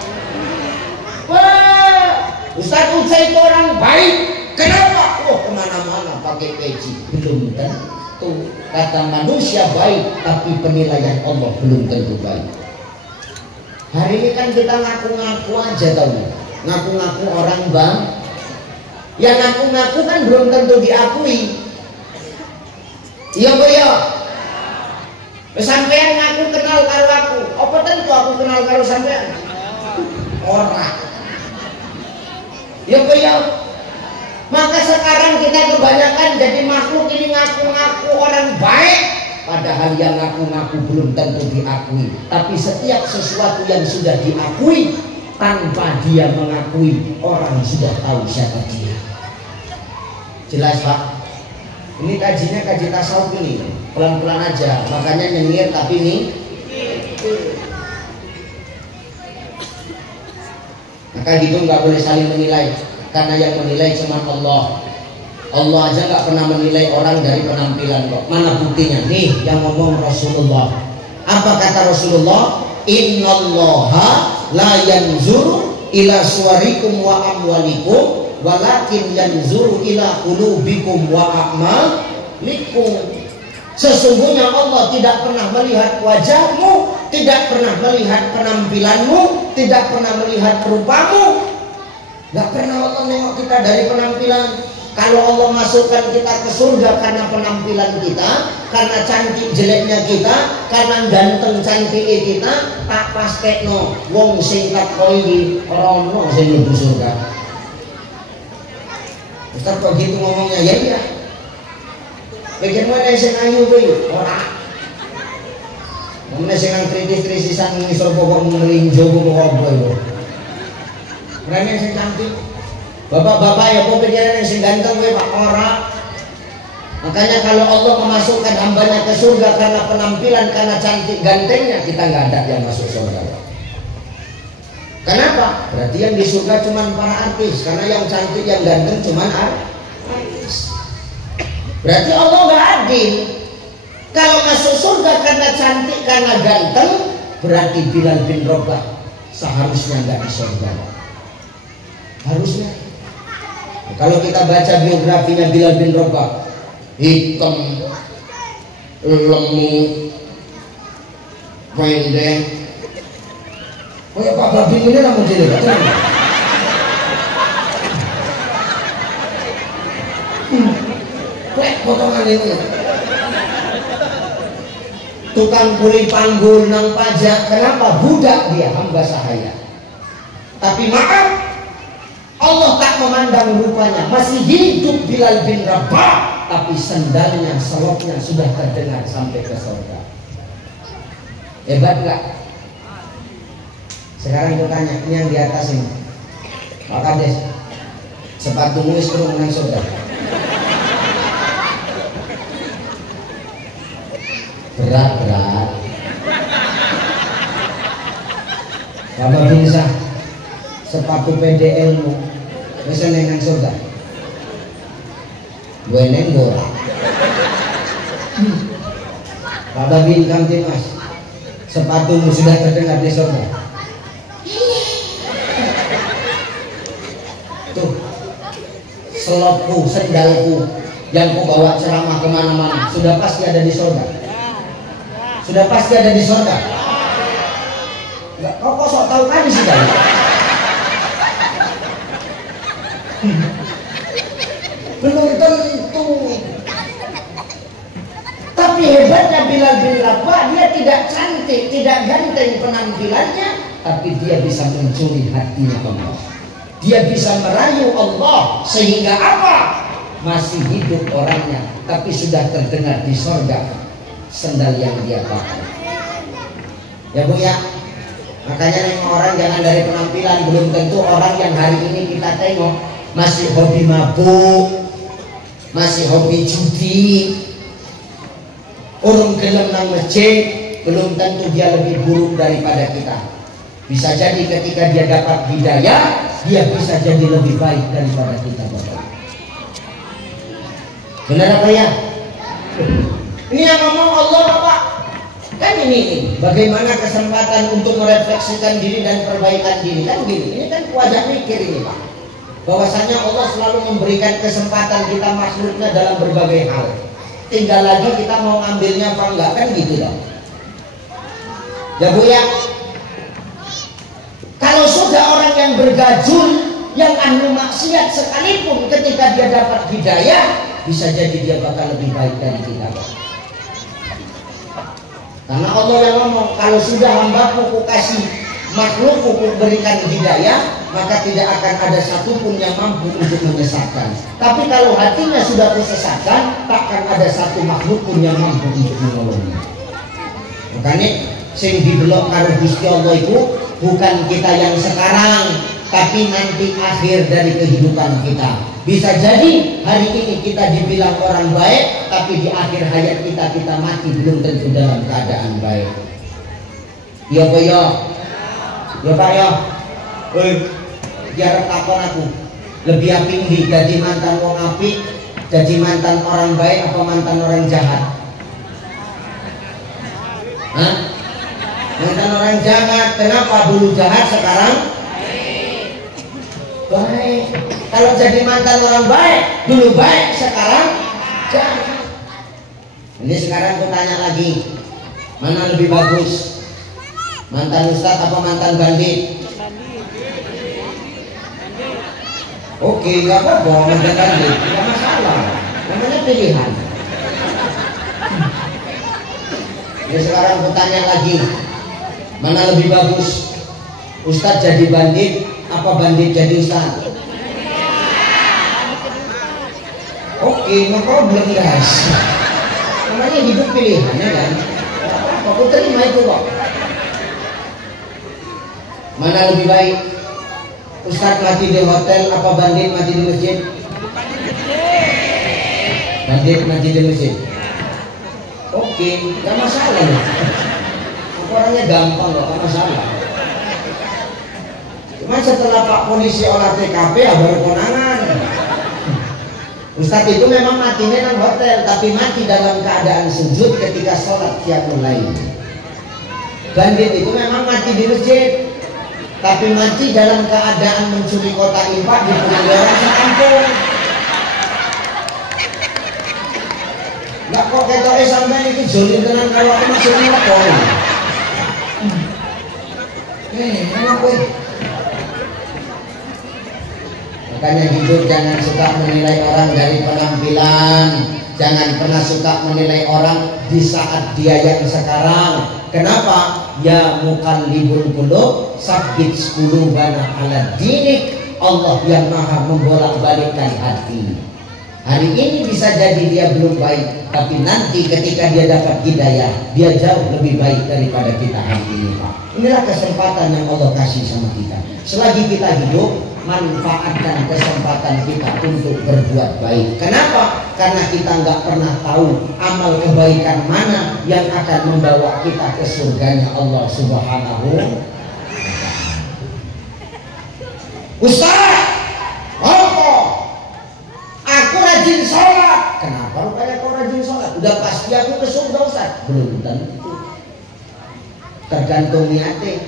Wah, Ustadz Ucai itu orang baik. Kenapa? Oh kemana-mana pakai peci. Belum tentu. Kata manusia baik, tapi penilaian Allah belum tentu baik. Hari ini kan kita ngaku-ngaku aja tau. Ngaku-ngaku orang bang. Yang ngaku-ngaku kan belum tentu diakui. Iya boh ya. Sampean ngaku kenal karo aku. Apa tentu aku kenal karo sampean? Orang. Ya boh ya. Maka sekarang kita kebanyakan jadi makhluk ini ngaku-ngaku orang baik, padahal yang ngaku-ngaku belum tentu diakui. Tapi setiap sesuatu yang sudah diakui tanpa dia mengakui, orang sudah tahu siapa dia. Jelas Pak? Ini kajinya kaji tasawuf ini, pelan-pelan aja. Makanya nyengir tapi ini. Maka hidup nggak boleh saling menilai, karena yang menilai cuma Allah. Allah aja nggak pernah menilai orang dari penampilan kok. Mana buktinya? Nih yang ngomong Rasulullah. Apa kata Rasulullah? Innallaha la yanzuru ila suwarikum wa amwalikum, walakin yanzuru ila qulubikum wa a'malikum. Sesungguhnya Allah tidak pernah melihat wajahmu, tidak pernah melihat penampilanmu, tidak pernah melihat rupamu. Gak pernah Allah nengok kita dari penampilan. Kalau Allah masukkan kita ke surga karena penampilan kita, karena cantik jeleknya kita, karena ganteng cantiknya kita, tak pastekno wong sing tak koi rono sing mlebu surga. Ustaz kok gitu ngomongnya? Ya iya. Bagaimana sing ayu kuwi? Ora. Mun sing nang kritis-kritisan ngisor pokok melinjo kok apa itu. Rene sing cantik. Bapak-bapak ya kok pikiran yang sing ganteng kowe Pak? Ora. Makanya kalau Allah memasukkan hambanya ke surga karena penampilan, karena cantik gantengnya, kita nggak ada yang masuk surga. Kenapa? Berarti yang di surga cuma para artis, karena yang cantik yang ganteng cuma artis. Berarti Allah nggak adil. Kalau masuk surga karena cantik, karena ganteng, berarti Bilal bin Rabah seharusnya nggak di surga. Harusnya. Kalau kita baca biografinya Bilal bin Rabah, hitam, lemu, pendek. Oh ya Pak Babi ini namun jelek. Potongan ini. Tukang kuli panggul nang pajak. Kenapa? Budak dia, hamba sahaya. Tapi maaf, Allah tak memandang rupanya. Masih hidup Bilal bin Rabah, tapi sendalnya, selopnya sudah terdengar sampai ke surga. Hebat gak? Sekarang aku tanya, ini yang di atas ini Pak Kades, sepatumu istru menang surga? Berat-berat. Bapak bisa sepatu PDL-mu bisa neng surga? Gue neng bola. Bapak bin Kamtimas, sepatumu sudah terdengar di surga? Tuh, selopku, sendalku yang ku bawa ceramah kemana-mana sudah pasti ada di surga. Sudah pasti ada di surga. Enggak, kok sok tahu kan sih kali? Belum tentu. Tapi hebatnya Bilal bin Rabah, dia tidak cantik, tidak ganteng penampilannya, tapi dia bisa mencuri hatinya Allah. Dia bisa merayu Allah sehingga apa? Masih hidup orangnya, tapi sudah terdengar di surga sendal yang dia pakai. Ya Bu ya. Makanya nengok orang jangan dari penampilan. Belum tentu orang yang hari ini kita tengok masih hobi mabuk, masih hobi judi, urung gelem nang masjid, belum tentu dia lebih buruk daripada kita. Bisa jadi ketika dia dapat hidayah, dia bisa jadi lebih baik daripada kita Bapak. Benar apa ya? Ini yang ngomong Allah Bapak. Kan ini bagaimana kesempatan untuk merefleksikan diri dan perbaikan diri. Kan gini, ini kan wajah mikir ini Pak. Bahwasanya Allah selalu memberikan kesempatan kita makhluknya dalam berbagai hal. Tinggal lagi kita mau ngambilnya apa enggak, kan gitu dong. Ya Bu ya. Kalau sudah orang yang bergajul, yang ahli maksiat sekalipun, ketika dia dapat hidayah, bisa jadi dia bakal lebih baik dari kita Pak. Karena Allah yang ngomong, kalau sudah hambaku ku kasih makhlukku ku berikan hidayah, maka tidak akan ada satupun yang mampu untuk menyesatkan. Tapi kalau hatinya sudah tersesatkan, takkan ada satu makhluk pun yang mampu untuk menolongnya. Makanya sing didelok karo Gusti Allah itu bukan kita yang sekarang, tapi nanti akhir dari kehidupan kita. Bisa jadi hari ini kita dibilang orang baik, tapi di akhir hayat kita mati belum tentu dalam keadaan baik. Ya Pak ya, ya Pak ya. Biar takon aku, lebih apik jadi mantan wong apik, jadi mantan orang baik apa mantan orang jahat? Hah? Mantan orang jahat. Kenapa dulu jahat sekarang baik? Kalau jadi mantan orang baik, dulu baik sekarang jahat. Ini sekarang aku tanya lagi, mana lebih bagus? Mantan ustadz apa mantan bandit? Oke, nggak apa-apa, mantan bandit, tidak masalah. Namanya pilihan. Ini sekarang aku tanya lagi, mana lebih bagus? Ustadz jadi bandit apa bandit jadi ustadz? Oke, no problem guys. Namanya hidup pilihannya kan. Aku terima itu kok. Mana lebih baik? Ustadz mati di hotel apa bandit mati di masjid? Bandit mati di masjid. Oke, gak masalah loh. Aku orangnya gampang kok, gak masalah. Cuman setelah Pak polisi olah TKP ya baru konangan. Ustadz itu memang matinya di hotel, tapi mati dalam keadaan sujud ketika sholat qiyamul lail. Bandit itu memang mati di masjid, tapi mati dalam keadaan mencuri kotak infak di orang sekampung. Lah kok ketoknya sampai ini jolim tenan kalau aku masih ngelakon. Enak gue. Makanya hidup jangan suka menilai orang dari penampilan. Jangan pernah suka menilai orang di saat dia yang sekarang. Kenapa? Ya mukallibul qulub sabit qulubana ala dinik. Allah yang maha membolak-balikkan hati. Hari ini bisa jadi dia belum baik, tapi nanti ketika dia dapat hidayah, dia jauh lebih baik daripada kita hari ini, Pak. Inilah kesempatan yang Allah kasih sama kita. Selagi kita hidup, manfaatkan kesempatan kita untuk berbuat baik. Kenapa? Karena kita nggak pernah tahu amal kebaikan mana yang akan membawa kita ke surganya Allah Subhanahu wa Ta'ala. Ustaz, apa? Aku rajin sholat. Kenapa rupanya kau rajin sholat? Udah pasti aku ke surga Ustaz? Belum tentu. Tergantung niatnya.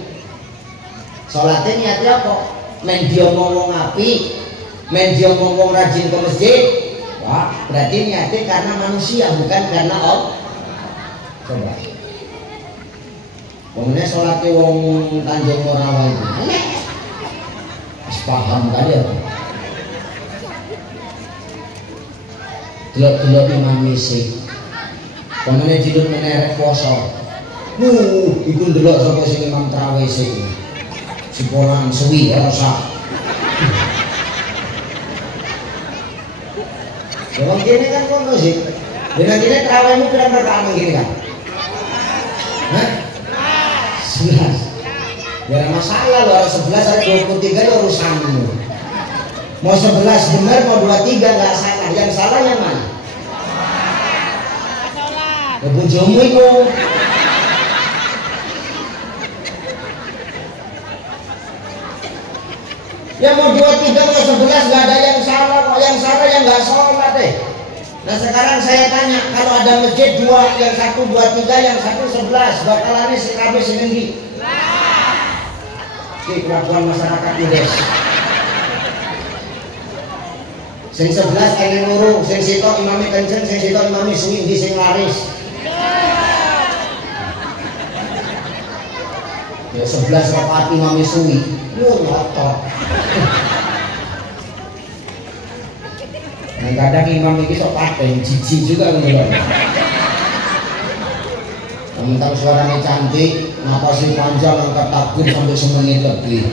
Sholatnya niatnya apa? Men dia ngomong api, men dia ngomong rajin ke masjid. Wah, berarti niatnya karena manusia, bukan karena Allah. Coba. Wongnya sholatnya wong Tanjung Morawa itu. Paham kali ya. Delok-delok imam misi. Pemene jilid menerek poso. Iku ndelok sapa sing imam tarawih sik. Sipolan suwi ora usah. Wong kene kan kono sih. Dene kene tarawihmu pirang rakaat ngene kan? Hah? 11. Ya masalah lo, 11 ada 23 ya urusanmu. Mau 11 benar, mau 23 nggak salah. Yang salah yang mana? Ya bojomu itu. Ya mau 23 mau 11 nggak ada yang salah kok. Yang salah yang nggak sholat deh. Nah sekarang saya tanya, kalau ada masjid dua, yang satu 23, yang satu 11, bakalannya sekabe sendiri. Kelakuan masyarakat Indes. Sing 11 kene loro, sing sitok imame kenceng, sing sitok imame suwi ndi sing laris. Ya 11 rakaat imame suwi, yo ngotot. Nah, kadang imam iki sok paten, jijik juga ngono. Tentang suaranya cantik, napasnya panjang, angkat takbir sampai semenit lebih.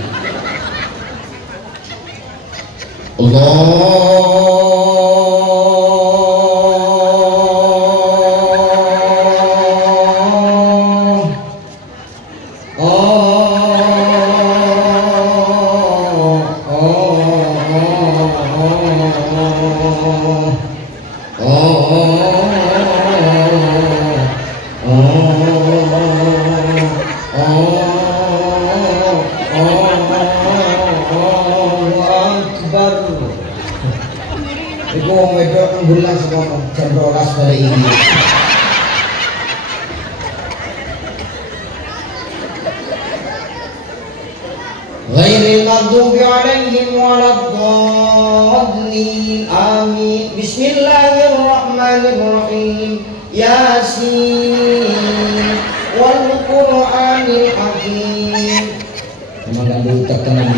Iku wong wedok nang bulan sekono jam 12 balik iki. Ghairil maghdubi 'alaihim waladdallin. Amin. Bismillahirrahmanirrahim. Yasin wal Qur'anil hakim. Memang gak butek tenang.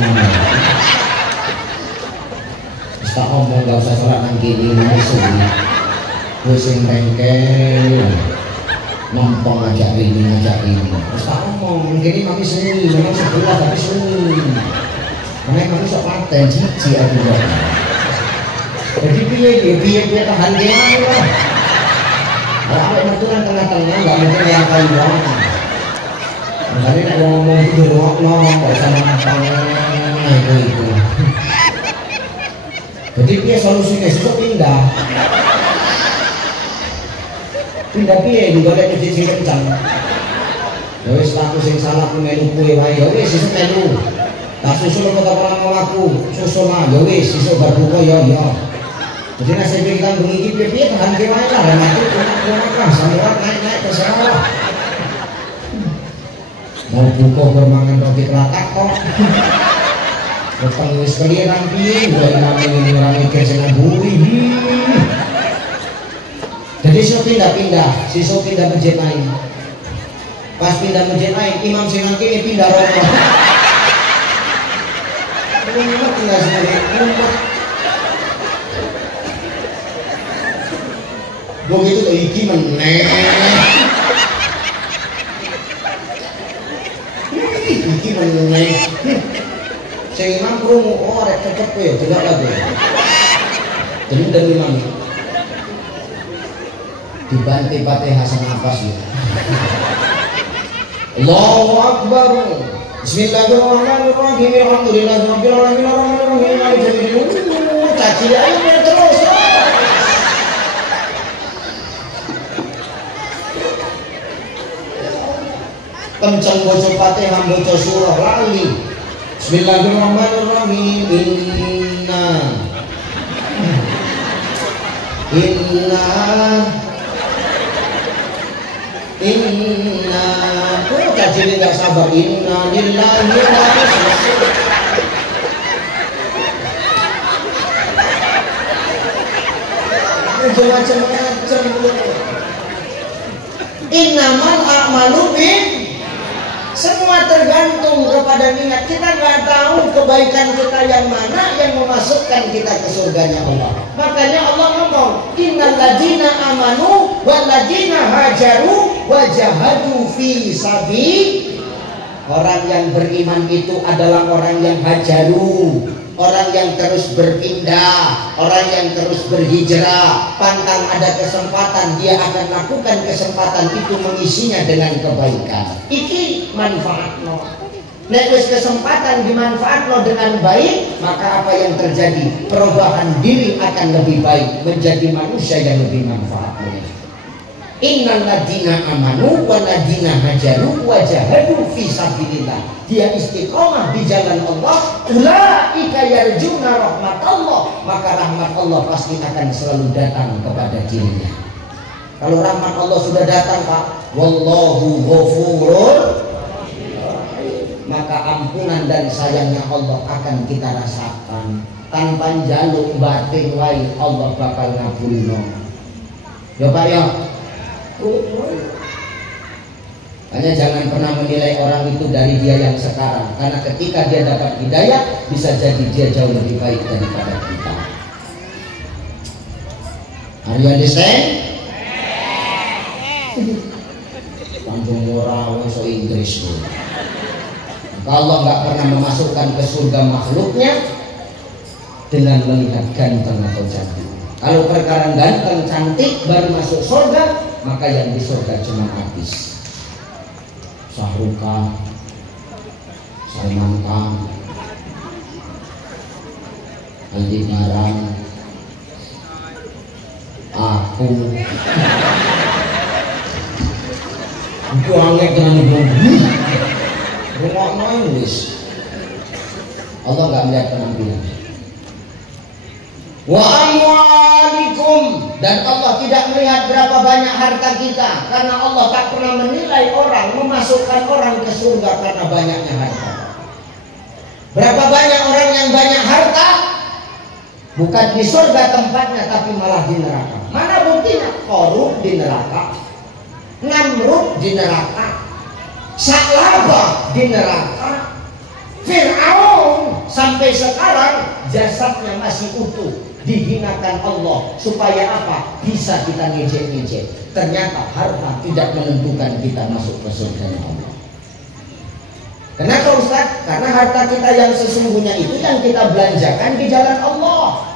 Tak omong gak usah sholat nang kini langsung pusing rengkel nompong ngajak ini terus tak omong gini mami seni memang sebelah tapi seni karena mami sok paten cici aku juga jadi biaya tahan dia lah kalau ada menturan tengah-tengah gak mungkin yang kali doang makanya nak ngomong itu doang gak usah ngomong itu jadi dia solusinya itu pindah piye juga ada masjid sing kencang ya wis aku sing salah ku melu kuwe wae ya wis sesuk melu tak susul kok ora ngelaku susul mah ya wis sesuk bar buka ya jadi nasib kita bengi iki piye tahan ke wae lah mati cuma sampeyan naik terserah mau buka bermangan roti kelatak kok Petang wis kelirang piye wae namanya orang mikir sing ngaburi. Jadi so pindah-pindah, siswa pindah masjid lain. Pas pindah masjid lain, imam sing kene pindah rono. Umat pindah sendiri, umat. Begitu tuh iki meneh. Iki meneh. Sing imam krungu oh arek cepet kowe ya delok lagi. Demi imam. Dibanti Fatihah senapas ya. Allahu Akbar. Bismillahirrahmanirrahim. Alhamdulillahirabbil alamin arrahmanirrahim maliki yaumiddin. Caci aja terus. Kencang baca Fatihah baca surah lali. Bismillahirrahmanirrahim. Inna kok jadi nggak sabar. Inna lillahi wa inna ilaihi raji'un. Macam-macam. Innamal a'malu bin. Semua tergantung kepada niat. Kita nggak tahu kebaikan kita yang mana yang memasukkan kita ke surganya Allah. Makanya Allah ngomong, innal ladzina amanu wal ladzina hajaru wa jahadu fi sabil. Orang yang beriman itu adalah orang yang hajaru, orang yang terus berpindah, orang yang terus berhijrah. Pantang ada kesempatan, dia akan lakukan kesempatan itu mengisinya dengan kebaikan. Iki manfaatno. Nek wis kesempatan dimanfaatno dengan baik, maka apa yang terjadi? Perubahan diri akan lebih baik, menjadi manusia yang lebih manfaatnya. Innal ladzina amanu wal ladzina hajaru wa jahadu fi sabilillah. Dia istiqomah di jalan Allah, ulaika yarjuna rahmatallah, maka rahmat Allah pasti akan selalu datang kepada dirinya. Kalau rahmat Allah sudah datang, Pak, wallahu ghafurur, maka ampunan dan sayangnya Allah akan kita rasakan. Tanpa jaluk batin wae Allah bakal ngabulno. Ya Pak ya. Hanya jangan pernah menilai orang itu dari dia yang sekarang, karena ketika dia dapat hidayah bisa jadi dia jauh lebih baik daripada kita. Are you understand? Tanjung Mora so Inggris tuh. Kalau nggak pernah memasukkan ke surga makhluknya, dengan melihat ganteng atau cantik. Kalau perkara ganteng cantik baru masuk surga, maka yang di surga cuma artis. Sahruka, Salman Khan, Aldebaran, aku angek dengan ngomong rumah nangis. Allah nggak melihat penampilan. Wa amwalikum, dan Allah tidak melihat berapa banyak harta kita, karena Allah tak pernah menilai orang, memasukkan orang ke surga karena banyaknya harta. Berapa banyak orang yang banyak harta bukan di surga tempatnya, tapi malah di neraka. Mana buktinya? Korun di neraka, Namrud di neraka, Sa'labah di neraka, Fir'aun sampai sekarang jasadnya masih utuh, dihinakan Allah. Supaya apa? Bisa kita ngejek-ngejek. Ternyata harta tidak menentukan kita masuk ke surga Allah. Kenapa Ustaz? Karena harta kita yang sesungguhnya itu yang kita belanjakan di jalan Allah.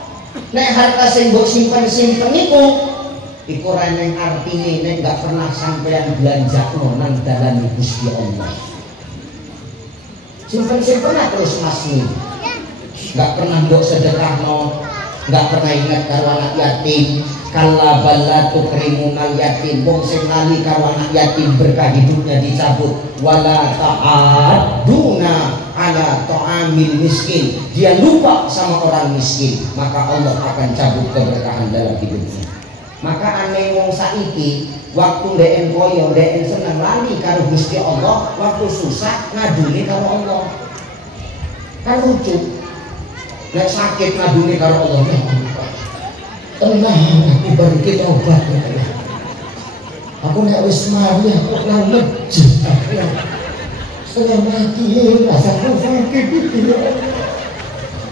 Nek harta sing mbok simpen-simpen iku reneng artine nek gak pernah sampean belanjakno nang dalan Gusti Allah. Simpen-simpen terus masih gak pernah mbok sedekahno, gak pernah ingat karo anak yatim. Kalla balla tukrimunal yatim, wong sing lali karo anak yatim berkah hidupnya dicabut. Wala ta'aduna ala ta'amil miskin, dia lupa sama orang miskin, maka Allah akan cabut keberkahan dalam hidupnya. Maka aneh wong saiki waktu ndeken koyo ndeken seneng lali karo Gusti Allah, waktu susah ngadune karo Allah. Kan lucu. Nek sakit ngadune karo Allah, tenang, aku beri kita obat. Aku nek wis mari aku nang masjid. Setengah mati rasaku sakit gitu.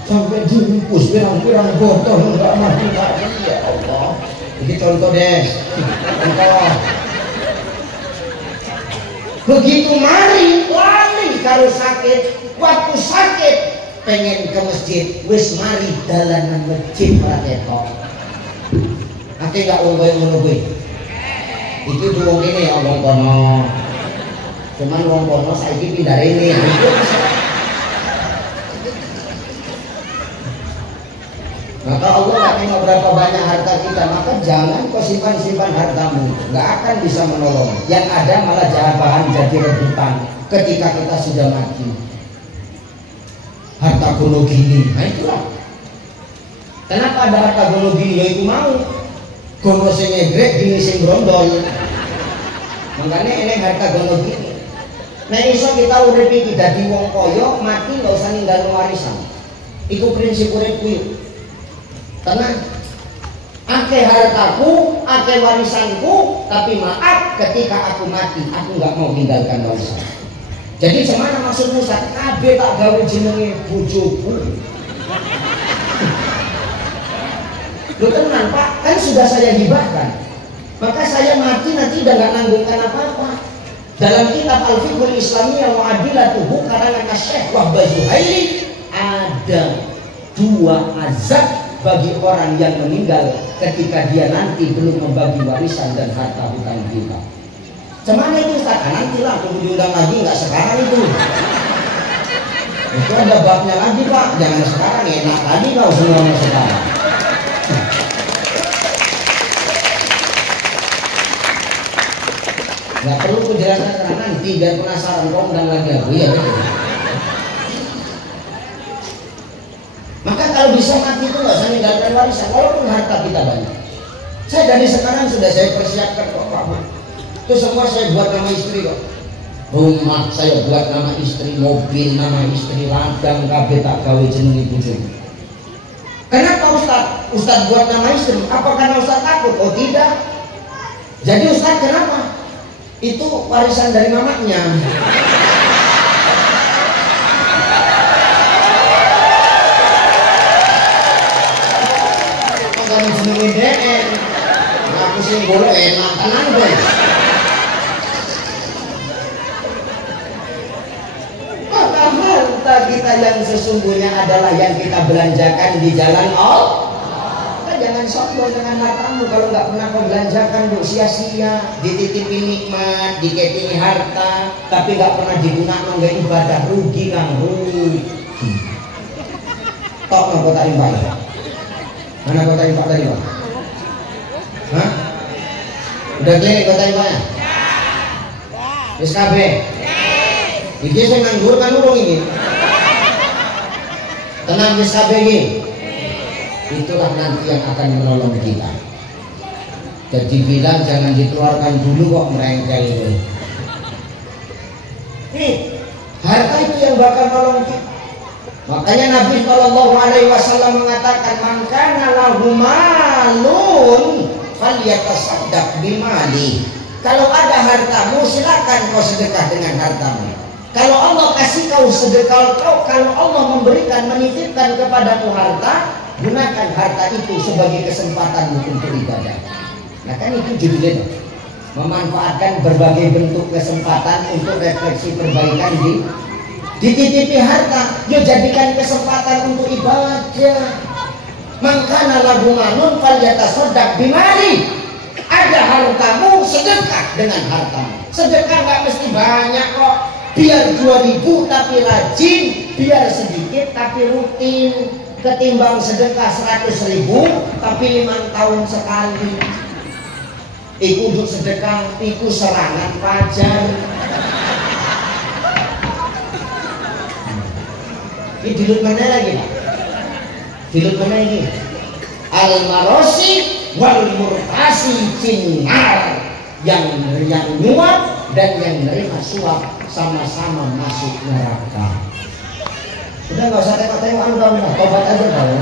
Sampai dimpus pirang-pirang botol enggak mati lagi, ya Allah. Ini contoh deh. Contoh. Begitu mari wali karo sakit, waktu sakit pengen ke masjid, wis mari dalanan masjid ora ketok. Ate gak wong koyo ngono kuwi. Iki wong kene ya wong kono. Cuman wong kono saiki pindah rene. Maka Allah gak tengok berapa banyak harta kita, maka jangan kau simpan-simpan hartamu, gak akan bisa menolong. Yang ada malah bahan jadi rebutan ketika kita sudah mati. Harta gono gini, nah itulah. Kenapa ada harta gono gini? Ya itu mau gono sing ngegrek, gini sing brondol. Makanya ini harta gono gini. Nah iso kita udah pikir dadi wong koyo, mati gak usah ninggal warisan. Itu prinsip uripku. Tenang, akeh hartaku, akeh warisanku, tapi maaf ketika aku mati, aku nggak mau tinggalkan warisan. Jadi semana maksudmu saat kabeh tak gawe jenenge bojoku. Lu tenang Pak, kan sudah saya hibahkan. Maka saya mati nanti udah nggak nanggungkan apa-apa. Dalam kitab Al-Fiqhul Islamiyah wa Adilatuhu karangan Syekh Wahbah Zuhaili ada 2 azab bagi orang yang meninggal ketika dia nanti belum membagi warisan dan harta hutang kita. Cemana itu Ustaz? Nantilah tunggu diundang lagi, nggak sekarang itu. Itu ada babnya lagi Pak, jangan sekarang, enak tadi kalau semuanya sekarang. Nggak perlu penjelasan karena nanti biar penasaran kau undang lagi aku ya. Maka kalau bisa mati itu nggak usah meninggalkan warisan, walaupun harta kita banyak. Saya dari sekarang sudah saya persiapkan kok Pak Bu. Itu semua saya buat nama istri kok. Rumah saya buat nama istri, mobil nama istri, ladang kabeh tak gawe jenenge bojoku. Kenapa Ustaz buat nama istri? Apa karena Ustaz takut? Oh tidak. Jadi Ustaz kenapa? Itu warisan dari mamanya. Kalau jenenge DN, aku sing golek enak tenan kowe. Maka harta kita harta yang sesungguhnya adalah yang kita belanjakan di jalan Allah. Jangan sombong dengan hartamu. Kalau nggak pernah kau belanjakan, bu, sia-sia. Dititipin nikmat, diketingi harta, tapi nggak pernah digunakan nggak ibadah, rugi kang, rugi. Tok nggak kau tarik pak? Mana kau tarik pak tadi pak? Hah? Udah klinik kau tarik paknya? Terus kabe? Iki saya nganggur kan urung ini. Tenang terus kabe ini. Itulah nanti yang akan menolong kita. Jadi bilang jangan dikeluarkan dulu kok merengkel itu. Nih, harta itu yang bakal menolong kita. Makanya Nabi Shallallahu Alaihi Wasallam mengatakan, "Man kana lahu malun falyatasaddaq bimali." Kalau ada hartamu, silakan kau sedekah dengan hartamu. Kalau Allah kasih kau sedekah, kalau Allah memberikan, menitipkan kepadamu harta, gunakan harta itu sebagai kesempatan untuk ibadah. Nah kan itu judulnya, memanfaatkan berbagai bentuk kesempatan untuk refleksi perbaikan dititipi harta. Yo jadikan kesempatan untuk ibadah. Mangkana lagu manun falyatasaddaq bimali. Ada hartamu, sedekah dengan hartamu. Sedekah nggak mesti banyak kok. Biar 2.000 tapi rajin, biar sedikit tapi rutin. Ketimbang sedekah 100.000 tapi 5 tahun sekali. Iku untuk sedekah, iku serangan fajar. Ini dilut mana lagi pak? Dilut mana ini? Al-marosi wal murtasi cinar. Yang nyuap dan yang nerima suap sama-sama masuk neraka. Udah nggak usah tengok-tengok, udah tobat aja kau.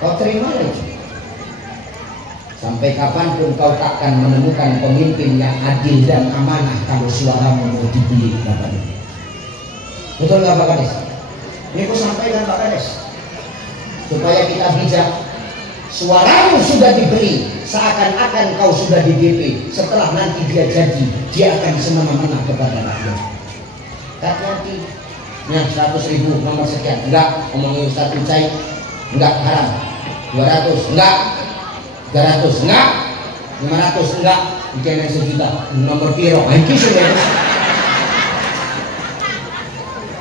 Kau terima lagi. Sampai kapanpun kau takkan menemukan pemimpin yang adil dan amanah kalau suaramu mau dibeli, Bapak. Betul nggak Pak Kades? Ini aku sampaikan Pak Kades, supaya kita bijak. Suaramu sudah dibeli, seakan-akan kau sudah di DP. Setelah nanti dia jadi, dia akan semena-mena kepada rakyat. Hati-hati. Nah 100.000 nomor sekian, enggak. Omongin Ustaz Ucai, enggak, haram. 200, enggak. 300, enggak. 500, enggak. Bikin yang 1 juta, nomor piro.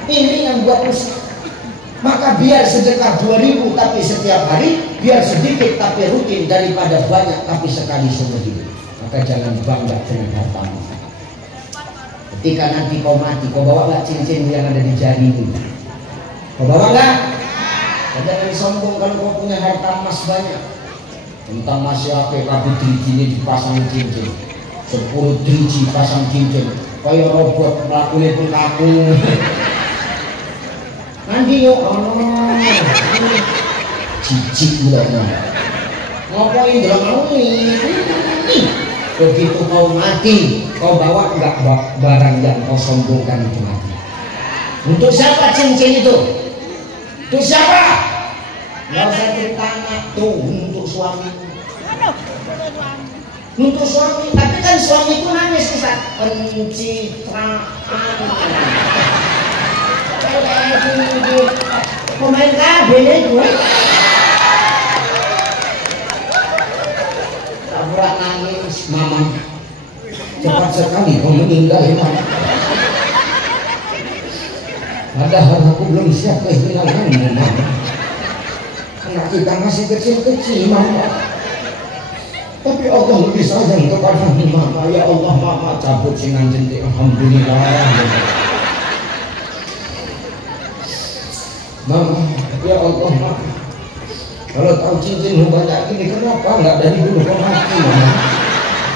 Ini yang buat usaha. Maka biar sedekah 2.000 tapi setiap hari, biar sedikit tapi rutin daripada banyak tapi sekali seumur hidup. Maka jangan bangga dengan hartamu. Ketika nanti kau mati, kau bawa nggak cincin yang ada di jarimu? Kau bawa nggak? Jangan sombong kalau kau punya harta emas banyak. Tentang masih apa? Kabut driji ini dipasang cincin, 10 driji pasang cincin. Kayak robot melakukan pun kaku. Nanti yuk, cicik udah ngapain dalam mau nih? Begitu kau mati, kau bawa enggak barang yang kau sombongkan itu mati. Untuk siapa cincin itu? Untuk siapa? Gak usah ditanya tuh, untuk suami. Untuk suami, tapi kan suamiku nangis Ustaz. Pencitraan. Pemain kabel itu tak nangis, mama cepat sekali kau meninggal ya mama. Padahal aku belum siap kehilanganmu mama. Anak kita masih kecil-kecil mama. Tapi Allah lebih sayang kepadamu mama. Ya Allah mama cabut sinan jentik. Alhamdulillah. Mama, ya Allah mama, kalau tahu cincinmu banyak ini kenapa nggak dari dulu kau mati mama?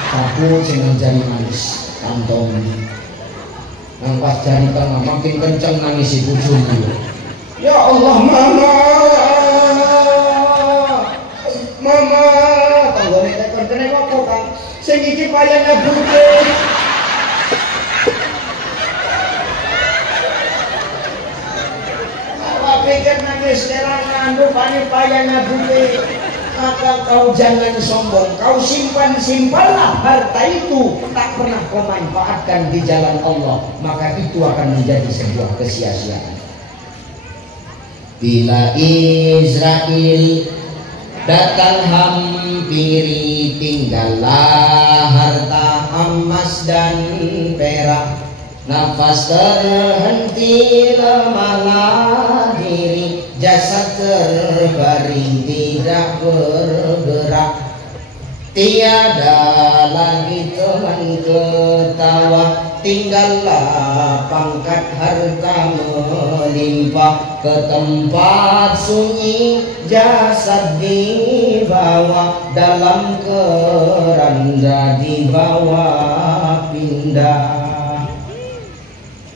Aku dengan jari manis, kantong, nangkas jari tengah makin kencang nangis ibu jumbo. Ya Allah mama, mama, tanggung nekon kena apa kan? Sing iki payah ngabute. Pikir nangis terang ngandung panik payah ngabute. maka kau jangan sombong, kau simpanlah harta itu, tak pernah kau manfaatkan di jalan Allah, maka itu akan menjadi sebuah kesia-siaan. Bila Israel datang hampiri, tinggallah harta emas dan perak, nafas terhenti, lemahlah diri, jasad terbaring tidak bergerak, tiada lagi teman ketawa, tinggallah pangkat harta melimpah, ke tempat sunyi jasad dibawa, dalam keranda dibawa pindah.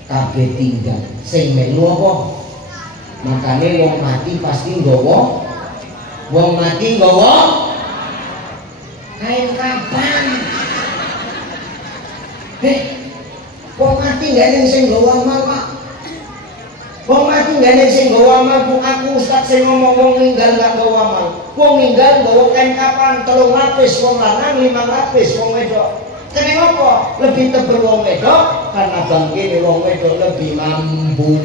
Kabeh tinggal sing melu apa? Makane wong mati pasti nggawa, wong mati nggawa kain kapan. Wong mati gak ada sing nggawa amal, Pak. Wong mati gak ada sing nggawa amal. Aku ustaz sing ngomong wong ninggal gak nggawa amal. Wong ninggal nggawa kain kapan 3 lapis, wong lanang 5 lapis, wong wedok. Kenapa apa? Lebih tebel wong wedok karena bangkine wong wedok lebih mampu.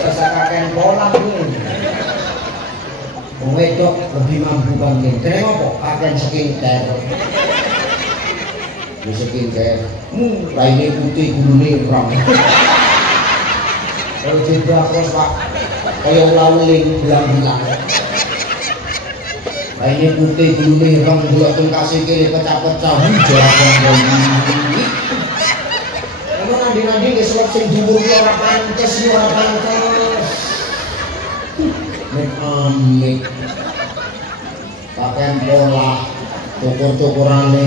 Rasa kakek pola ini. Wong wedok lebih mampu bangkine. Kenapa? Kakek skincare. Di skincare. Raine putih gulune ireng. Kalau jebak terus Pak. Kayak ulang-uling belang-belang. Raine putih gulune ireng, gula tengkase kiri pecah-pecah. Emang nadi-nadi kesuap sing dhuwur ora pantes, ora pantes. Nek amit. Pakaian pola, tukur-tukurane,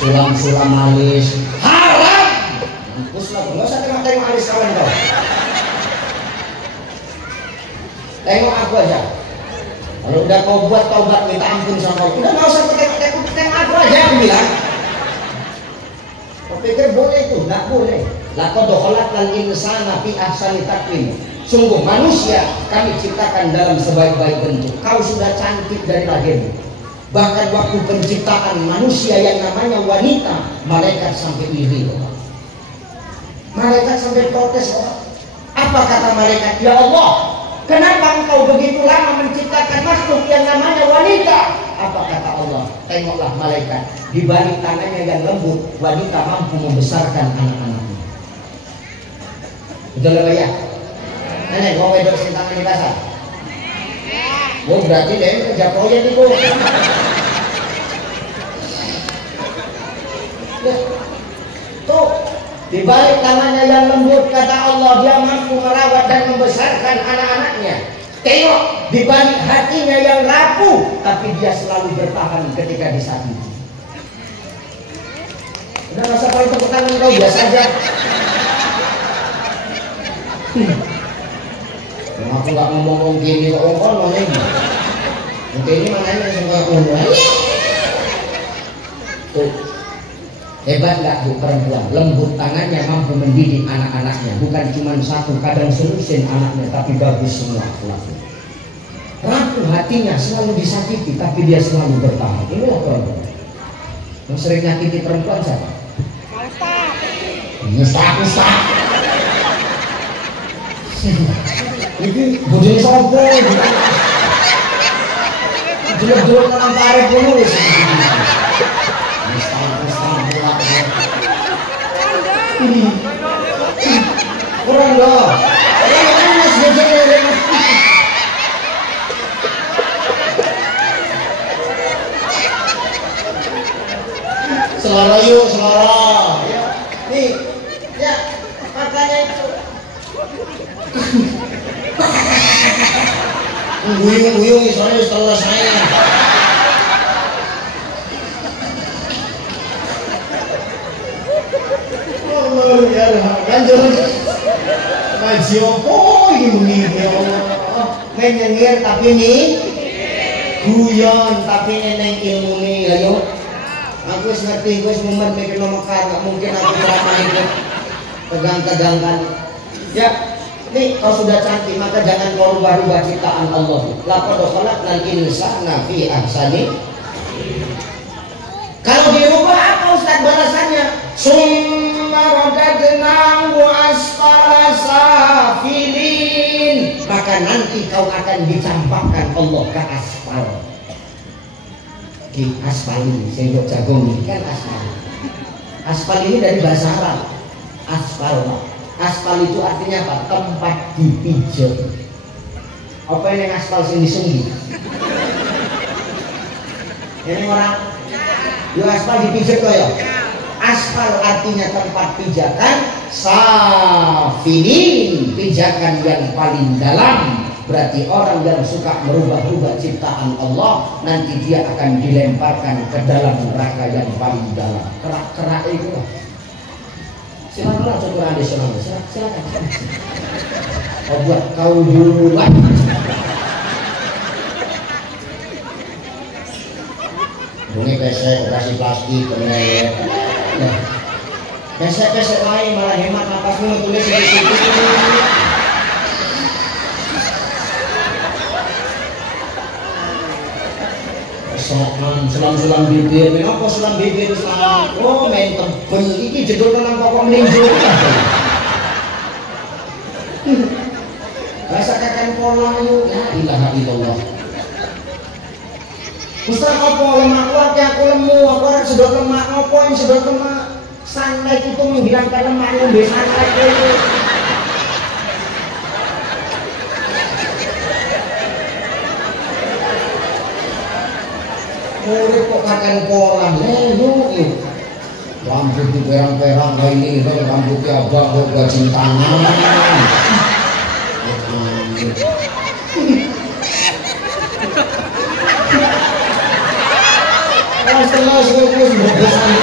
sulam-sulam alis. Haram. Mampus lah, enggak usah tengok-tengok alis kawan kau. Tengok aku aja. Kalau udah kau buat taubat minta ampun sama Allah, udah nggak usah tengok aku aja, aku bilang. Kau pikir boleh itu? Nggak boleh. Laqad khalaqnal insana fi ahsani taqwim. Sungguh manusia kami ciptakan dalam sebaik-baik bentuk. Kau sudah cantik dari lahir. Bahkan waktu penciptaan manusia yang namanya wanita, malaikat sampai iri. Malaikat sampai protes. Apa kata malaikat? Ya Allah, kenapa engkau begitu lama menciptakan makhluk yang namanya wanita? Apa kata Allah? Tengoklah malaikat, di balik tangannya yang lembut, wanita mampu membesarkan anak-anaknya. Betul apa ya? Nenek, mau wedok sing tangan di kasar? Oh, berarti dia kerja proyek itu. Tuh, di balik tangannya yang lembut, kata Allah, dia mampu merawat dan membesarkan anak-anaknya. Tengok, di balik hatinya yang rapuh, tapi dia selalu bertahan ketika disakiti. Udah nggak usah pakai tepuk tangan kau, biasa aja. Aku nggak ngomong gini, kok ngomong ini. Mungkin ini makanya semua ngomong. Tuh. Hebat nggak bu perempuan, lembut tangannya mampu mendidik anak-anaknya, bukan cuma satu, kadang selusin anaknya, tapi bagus semua pelaku. Rapuh hatinya, selalu disakiti, tapi dia selalu bertahan. Inilah perempuan. Yang sering nyakiti perempuan siapa? Ustaz. Ini bujuni sopo. Jelek-jelek nang tarik dulu. Kurang loh. Selara yuk, selara. Nih, ya makanya itu. Guyung-guyung soalnya selesai. Lanjut ngaji apa ini ya Allah, menyengir tapi ini guyon tapi neneng ilmu nih. Ayo aku ngerti, gue mumet mikir nomor Mekar, gak mungkin aku drama itu tegang-tegangkan. Ya, nih kau sudah cantik maka jangan kau rubah-rubah ciptaan Allah. Laqad khalaqnal insana fi ahsani. Kalau dirubah apa Ustaz balasannya? Summa radadnahu asfala safilin. Maka nanti kau akan dicampakkan Allah ke aspal. Di aspal ini, sendok jagung ini kan aspal. Aspal ini dari bahasa Arab. Aspal. Aspal itu artinya apa? Tempat dipijat. Apa yang aspal sing disunggi? Ini orang yo aspal dipijat loh ya. Aspal artinya tempat pijakan, safinin pijakan yang paling dalam. Berarti orang yang suka merubah-rubah ciptaan Allah nanti dia akan dilemparkan ke dalam neraka yang paling dalam. Kerak-kerak itu lah. Silakan syukur additional. Silakan. Oh buat kau dulu lah. Ini pesek operasi plastik kemudian. Pesek lain malah hemat napasmu tulis di situ. Selang bibir, kenapa selang bibir selang? Oh main tebel, ini jedul nang pokok melinjo. Rasa kakan pola yuk, ya ilaha illallah. Ustaz apa lemak kuat ya aku lemu, aku harus sedot lemak, apa yang sedot lemak? Sunlight itu menghilangkan lemak yang di sunlight itu. Urip kok kakan pola, yuk. Rambut di perang-perang kayak ini, rambutnya abang kok gak cintangan. Setelah sekolah berbesan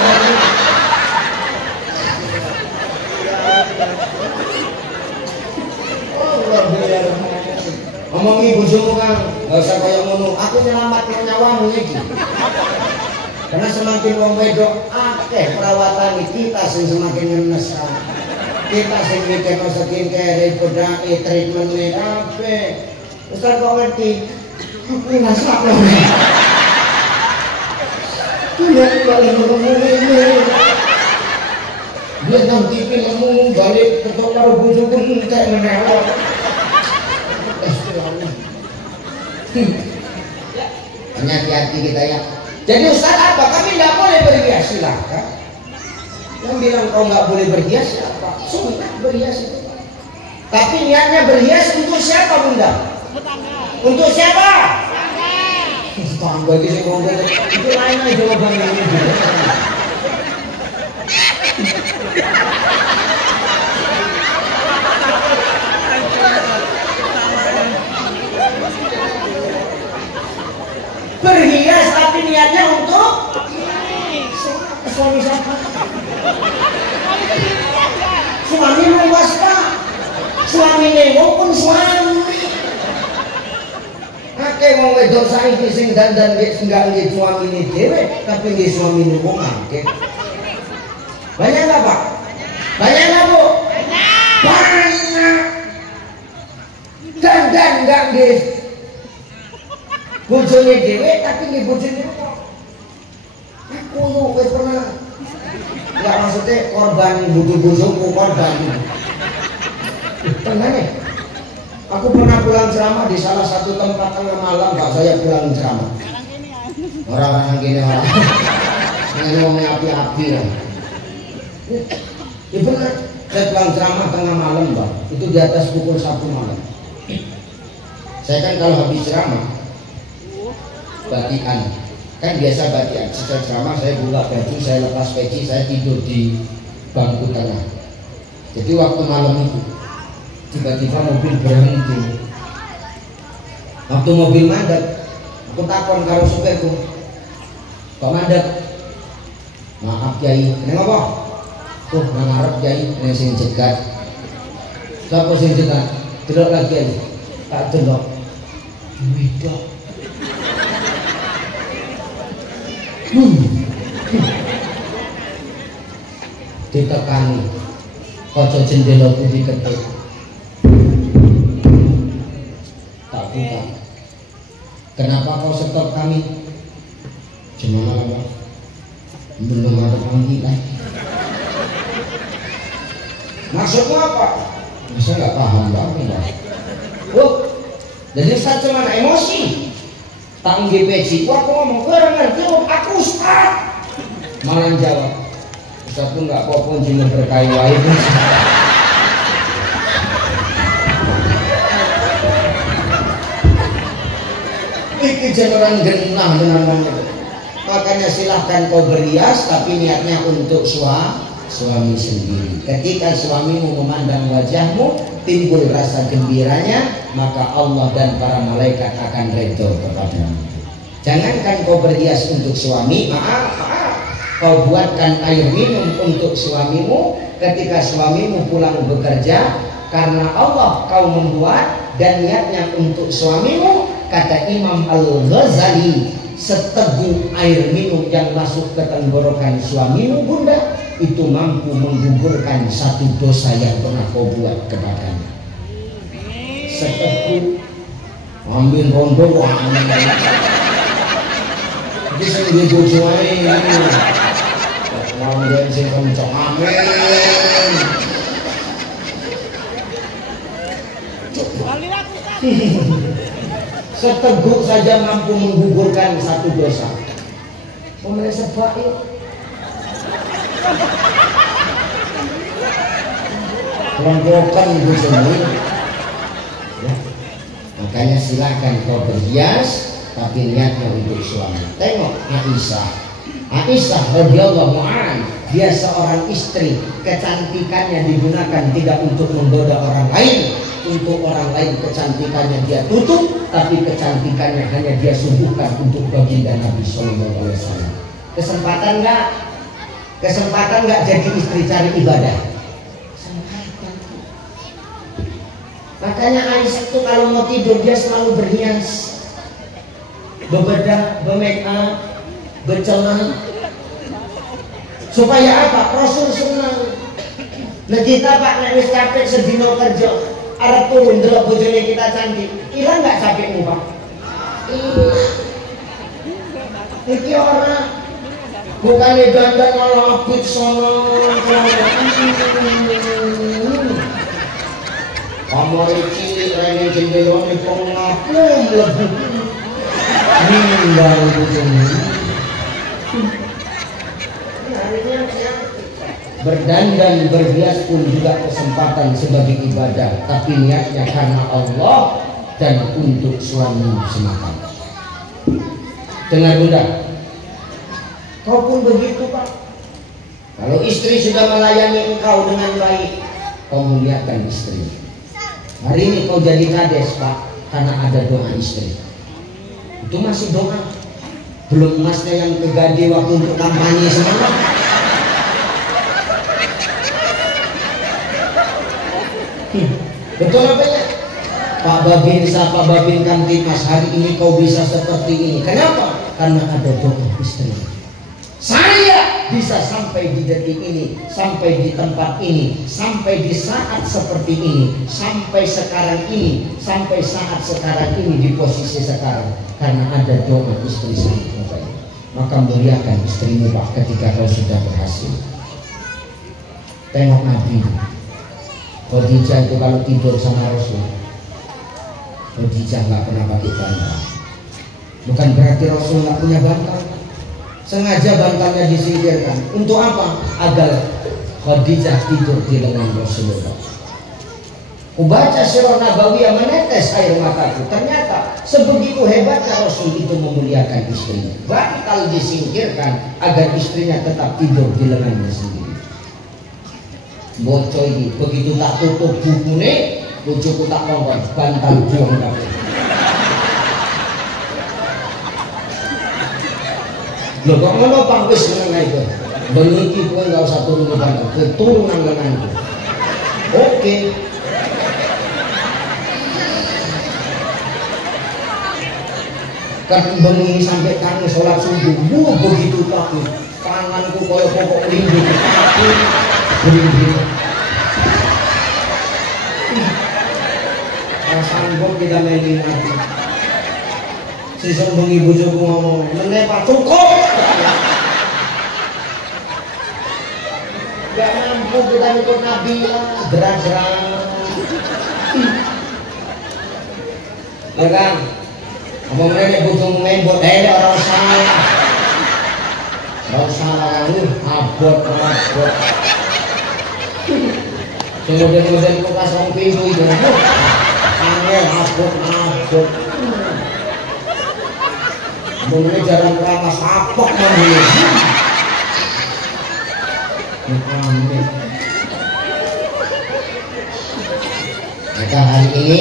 ngomongi bojomu Kang, gak usah kayak ngono. Aku nyelamatkan nyawamu iki. Karena semakin wong wedok akeh perawatan kita sing semakin ngenes. Kita sing mikirno skincare, bedake, treatment kabeh. Ustaz kok ngerti? Aku ngasak lho. Dia nanti filmmu balik ketok karo bojoku entek menewak. Hati-hati kita ya. Jadi Ustaz apa? Kami tidak boleh berhias, silahkan. Yang bilang kau nggak boleh berhias siapa? Sunnah berhias itu. Tapi niatnya berhias untuk siapa Bunda? Untuk siapa? Tangga itu sih ngomong itu lain aja jawabannya ini juga. Berhias tapi niatnya untuk suami siapa? Suami luas pak. Suami nengok pun suami. Akeh wong wedok saiki sing dandan enggak nggih suamine dhewe tapi nggih suamine wong akeh. Banyak enggak, Pak? Banyak enggak, Bu? Banyak. Dandan enggak nggih bojone dhewe tapi nggih bojone wong. Aku yo wis pernah enggak maksudnya korban butuh bojoku korban. Tenang ya. Aku pernah pulang ceramah di salah satu tempat tengah malam, Pak. Saya pulang ceramah. Orang-orang gini orang. Ini ngomongnya api-api lah. Ya benar. Saya pulang ceramah tengah malam, Pak. Itu di atas pukul 1 malam. Saya kan kalau habis ceramah batikan. Kan biasa batikan. Setelah ceramah saya buka baju, saya lepas peci, saya tidur di bangku tengah. Jadi waktu malam itu tiba-tiba mobil berhenti. Waktu mobil mandek, aku takon karo supirku, kok mandek? Maaf Kiai, kenapa apa? Tuh ngarep Kiai, ini sing cegat. Siapa sing cegat? Delok lagi Kiai, tak delok. Wedok. Ditekani, kaca jendela ku diketuk. Kenapa kau stop kami? Cuma belum ada panggilan. Maksudmu apa? Masa nggak paham banget? Oh, jadi Ustaz cuma emosi. Tak GPC, aku ngomong kurang ngerti, aku Ustaz. Malah jawab, Ustaz pun nggak apa-apa cuma berkayu air. Iki jangan genah dengan itu. Makanya silahkan kau berias, tapi niatnya untuk suami sendiri. Ketika suamimu memandang wajahmu, timbul rasa gembiranya, maka Allah dan para malaikat akan redha kepadamu. Jangankan kau berhias untuk suami, maaf, kau buatkan air minum untuk suamimu ketika suamimu pulang bekerja, karena Allah kau membuat dan niatnya untuk suamimu. Kata Imam Al-Ghazali, seteguk air minum yang masuk ke tenggorokan suamimu bunda, itu mampu menggugurkan satu dosa yang pernah kau buat kepadanya. Seteguk ambil rondo bisa dibujuk ini ngomongin sing kencok amin. Seteguk saja mampu menggugurkan satu dosa. Pemerintah sebab yuk. Kelompokan ibu sendiri. Ya. Makanya silakan kau berhias, tapi niatnya untuk suami. Tengok Aisyah radhiyallahu anha, dia seorang istri, kecantikannya digunakan tidak untuk menggoda orang lain. Untuk orang lain kecantikannya dia tutup, tapi kecantikannya hanya dia suguhkan untuk baginda Nabi Sallallahu Alaihi Wasallam. Kesempatan nggak jadi istri cari ibadah. Kesempatan. Makanya Aisyah itu kalau mau tidur dia selalu berhias, bebedah, bermake up, bercelana. Supaya apa? Rasul senang. Nah kita Pak nek wis capek sedina kerja, arep turun delok bojone kita cantik, ilang nggak capekmu Pak? Iki orang bukan dandan malah abit sono. Kamar cilik rene jendelane pengapung lebu. Ninggal bojone. Berdandan, berhias pun juga kesempatan sebagai ibadah, tapi niatnya karena Allah dan untuk suami semata. Dengar bunda, kau pun begitu Pak. Kalau istri sudah melayani engkau dengan baik, kau muliakan istri. Hari ini kau jadi kades Pak, karena ada doa istri. Itu masih doa. Belum emasnya yang kegade waktu untuk kampanye semangat. Betul apa ya? Pak Babin Kamtibmas, hari ini kau bisa seperti ini. Kenapa? Karena ada doa istri. Saya bisa sampai di detik ini, sampai di tempat ini, sampai di saat seperti ini, sampai sekarang ini, sampai saat sekarang ini di posisi sekarang, karena ada doa istri saya. Maka muliakan istrimu Pak ketika kau sudah berhasil. Tengok Nabi Khadijah itu kalau tidur sama Rasul, Khadijah nggak pernah pakai bantal. Bukan berarti Rasul nggak punya bantal. Sengaja bantalnya disingkirkan. Untuk apa? Agar Khadijah tidur di lengan Rasulullah. Kubaca sirah Nabawiyah, menetes air mataku. Ternyata sebegitu hebatnya Rasul itu memuliakan istrinya. Bantal disingkirkan agar istrinya tetap tidur di lengannya sendiri. Bocor ini begitu tak tutup bukunya, bojoku tak kongkon bantal buang kabeh. Lho kok ngono Pak wis ngono itu. Beniki kowe enggak usah turun ke bantal, keturunan lenganku. Oke. Kan bengi sampai kami sholat subuh, begitu takut. Tanganku koyo pokok lindung. Berdiri. Sanggup kita mainin hati. Si sombongi bojoku ngomong, "Meneh Pak cukup." Gak mampu kita ikut Nabi gerak-gerak. Ya kan? Ngomong meneh bojomu membot orang salah. Orang salah kamu abot. Model-model kulkas wong pintu itu. Angel abot. Mungkin jarang keramas apok namanya. Maka hari ini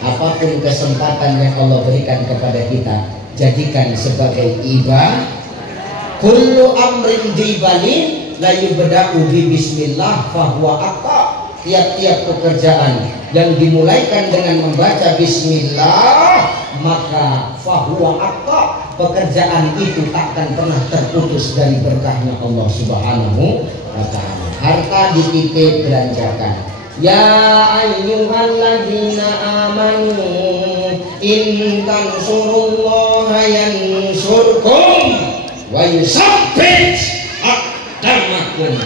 apapun kesempatan yang Allah berikan kepada kita, jadikan sebagai ibadah. Kullu amrin dibalin la yubda'u bi bismillah fahuwa aqta. Tiap-tiap pekerjaan yang dimulaikan dengan membaca bismillah maka fahuwa aqta. Pekerjaan itu takkan pernah terputus dari berkahnya Allah Subhanahu wa ta'ala. Harta dititip belanjakan. Ya ayyuhalladzina amanu in tansurullaha yansurkum wa yusabbit aqdamakum.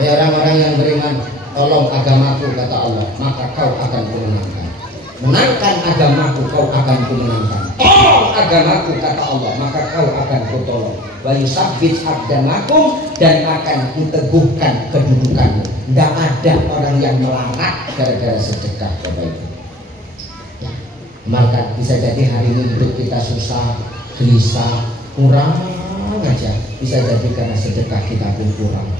Ya orang-orang yang beriman, tolong agamaku kata Allah, maka kau akan kumenangkan. Menangkan agamaku kau akan kumenangkan. Tolong agamaku kata Allah, maka kau akan kutolong. Wa yusabbit aqdamakum, dan akan kuteguhkan kedudukanmu. Tidak ada orang yang melarat gara-gara sedekah Bapak Ibu. Ya, maka bisa jadi hari ini hidup kita susah, gelisah, kurang aja. Bisa jadi karena sedekah kita pun kurang.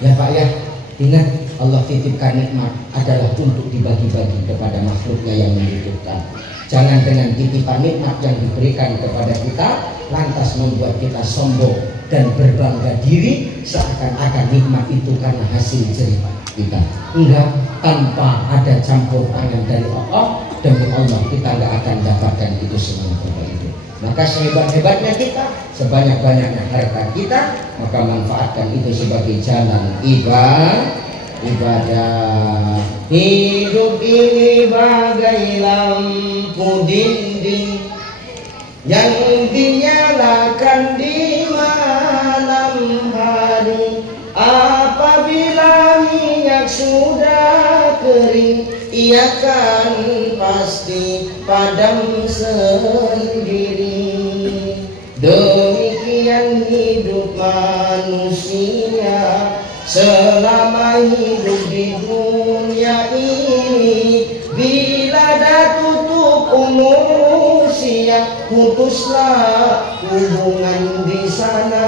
Ya Pak ya, ingat Allah titipkan nikmat adalah untuk dibagi-bagi kepada makhluknya yang membutuhkan. Jangan dengan titipan nikmat yang diberikan kepada kita lantas membuat kita sombong dan berbangga diri seakan-akan nikmat itu karena hasil jerih kita. Enggak, tanpa ada campur tangan dari Allah, demi Allah kita enggak akan dapatkan itu semua Bapak Ibu. Maka sehebat-hebatnya kita, sebanyak-banyaknya harta kita, maka manfaatkan itu sebagai jalan ibadah. Hidup ini bagai lampu dinding yang dinyalakan di malam hari. Apabila minyak sudah kering, ia kan pasti padam sendiri. Demikian hidup manusia selama hidup di dunia ini. Bila dah tutup umur usia, putuslah hubungan di sana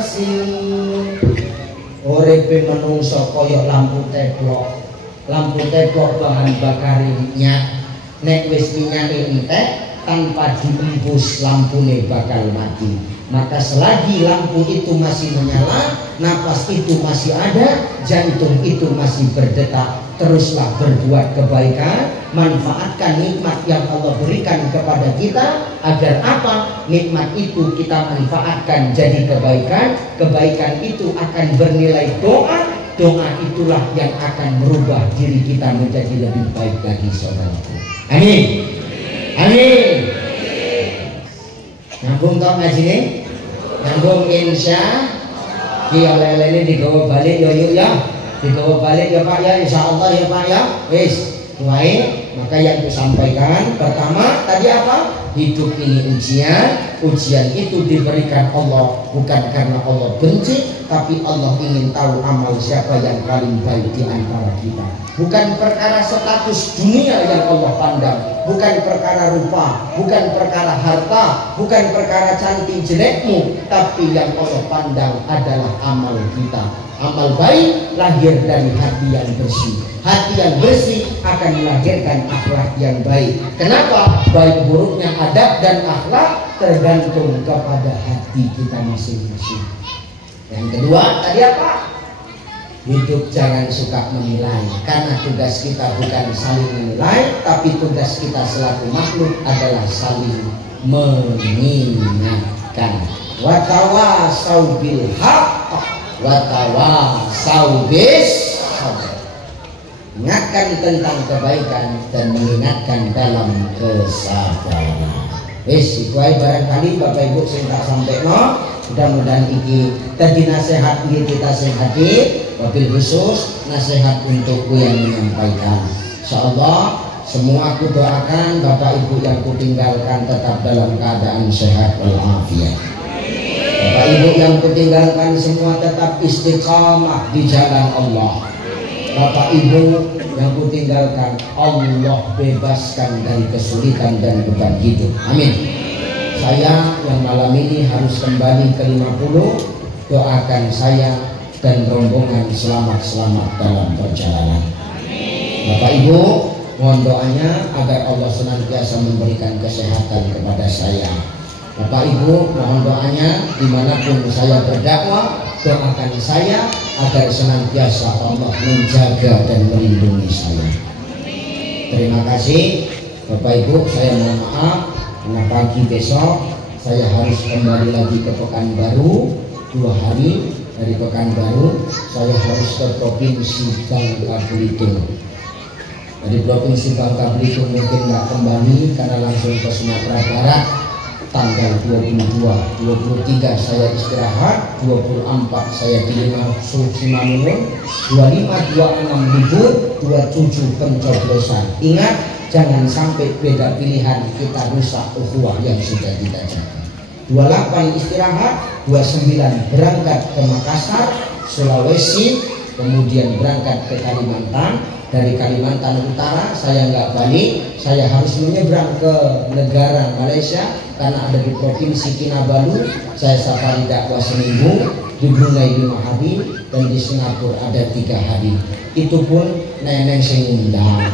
sini. Uripe menungso koyok lampu teplok. Lampu teplok bahan bakarinya nek wis minyake entek, tanpa diembus lampune bakal mati. Maka selagi lampu itu masih menyala, napas itu masih ada, jantung itu masih berdetak, teruslah berbuat kebaikan, manfaatkan nikmat yang Allah berikan kepada kita. Agar apa? Nikmat itu kita manfaatkan jadi kebaikan. Kebaikan itu akan bernilai doa. Doa itulah yang akan merubah diri kita menjadi lebih baik lagi, saudaraku. Amin. Amin. Nyambung toh ngaji nih? Nyambung insya. Ki oleh-oleh ini digawa balik yo yuk ya. Digawa balik ya Pak ya, insya Allah ya Pak ya. Wis, mulai. Maka yang disampaikan pertama tadi apa? Hidup ini ujian. Ujian itu diberikan Allah bukan karena Allah benci, tapi Allah ingin tahu amal siapa yang paling baik di antara kita. Bukan perkara status dunia yang Allah pandang, bukan perkara rupa, bukan perkara harta, bukan perkara cantik jelekmu, tapi yang Allah pandang adalah amal kita. Amal baik lahir dari hati yang bersih. Hati yang bersih akan melahirkan akhlak yang baik. Kenapa? Baik buruknya adab dan akhlak tergantung kepada hati kita masing-masing. Yang kedua tadi apa? Hidup jangan suka menilai, karena tugas kita bukan saling menilai, tapi tugas kita selaku makhluk adalah saling mengingatkan. Wa tawasau bil haqq wa tawasau bis sabr. ingatkan tentang kebaikan dan mengingatkan dalam kesabaran. Wis iku ae barangkali Bapak Ibu sing tak sampaikan. Mudah-mudahan iki tadi nasihat kita sing hadir, wabil khusus nasihat untukku yang menyampaikan. Insyaallah semua aku doakan Bapak Ibu yang kutinggalkan tetap dalam keadaan sehat walafiat. Bapak Ibu yang kutinggalkan semua tetap istiqamah di jalan Allah. Bapak Ibu yang kutinggalkan Allah bebaskan dari kesulitan dan beban hidup. Amin. Saya yang malam ini harus kembali ke 50, doakan saya dan rombongan selamat-selamat dalam perjalanan. Bapak Ibu, mohon doanya agar Allah senantiasa memberikan kesehatan kepada saya. Bapak Ibu, mohon doanya dimanapun saya berdakwah, doakan saya agar senantiasa Allah menjaga dan melindungi saya. Terima kasih Bapak Ibu, saya mohon maaf karena pagi besok saya harus kembali lagi ke Pekanbaru. 2 hari dari Pekanbaru saya harus ke Provinsi Bangka Belitung. Dari Provinsi Bangka Belitung mungkin nggak kembali karena langsung ke Sumatera Barat. Tanggal 22, 23 saya istirahat, 24 saya di Simalungun, 25, 26 libur, 27 pencoblosan. Ingat, jangan sampai beda pilihan kita rusak ukhuwah yang sudah kita jaga. 28 istirahat, 29 berangkat ke Makassar, Sulawesi, kemudian berangkat ke Kalimantan. Dari Kalimantan Utara saya nggak balik, saya harus menyeberang ke negara Malaysia karena ada di Provinsi Kinabalu. Saya safari dakwah seminggu, di Brunei 5 hari dan di Singapura ada 3 hari. Itu pun nenek sing undang.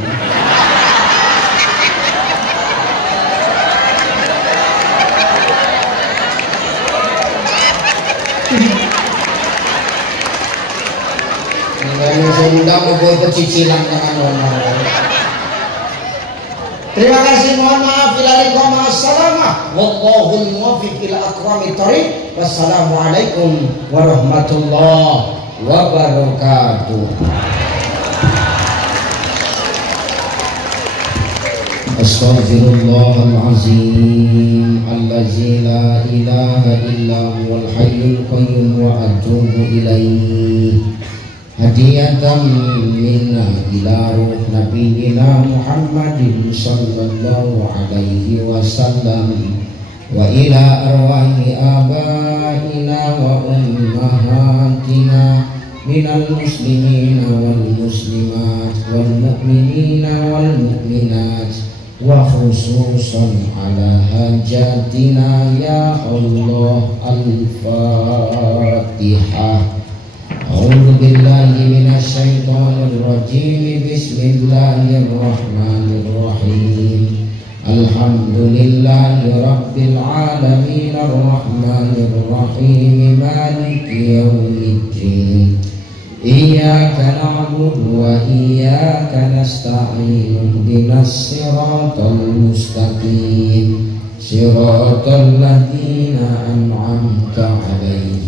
Undang mau pecicilan dengan orang. Terima kasih, mohon maaf bila likum assalamah wallahul muwaffiq ila aqwamit thoriq. Wassalamualaikum warahmatullahi wabarakatuh. Astaghfirullahalazim allazi la ilaha illa huwal hayyul qayyum wa atubu ilaihi. Hadiyatan minna ila ruh nabiyina Muhammadin sallallahu alaihi wasallam wa ila arwahi abaina wa ummahatina minal muslimina wal muslimat wal mu'minina wal mu'minat wa khususan ala hajatina ya Allah. Al-Fatihah. A'udzu billahi minasy syaithanir rajim. Bismillahirrahmanirrahim. Alhamdulillahi rabbil alamin arrahmanir rahim maliki yaumiddin. Iyyaka na'budu wa iyyaka nasta'in. Ihdinas siratal mustaqim. Siratal ladzina an'amta 'alaihim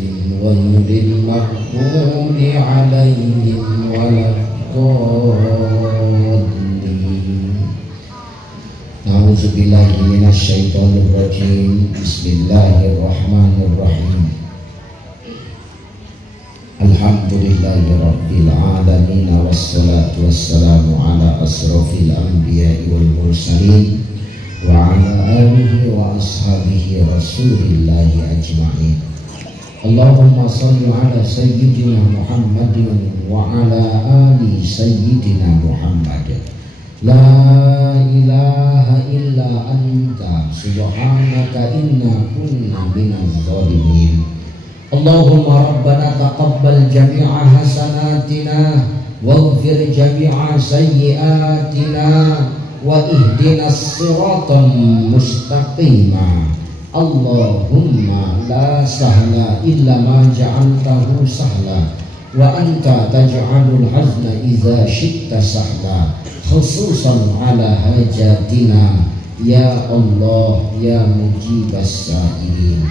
ghairil maghdubi 'alaihim waladdallin. A'udzubillahi minasyaitonir rajim. Bismillahirrahmanirrahim. Alhamdulillahi rabbil alamin wassalatu wassalamu ala asrofil anbiya'i wal mursalin wa ala alihi wa ashabihi rasulillahi ajma'in. Allahumma salli ala sayyidina Muhammadin wa ala ali sayyidina Muhammad. La ilaha illa anta subhanaka inna kunna minaz zalimin. Allahumma rabbana taqabbal jami'a hasanatina waghfir jami'a sayyiatina wa ihdinas siratal mustaqima. Allahumma la sahla illa ma ja'altahu sahla wa anta taj'alul hazna idza syi'ta sahla khususan ala hajatina ya Allah ya mujibas sa'ilin.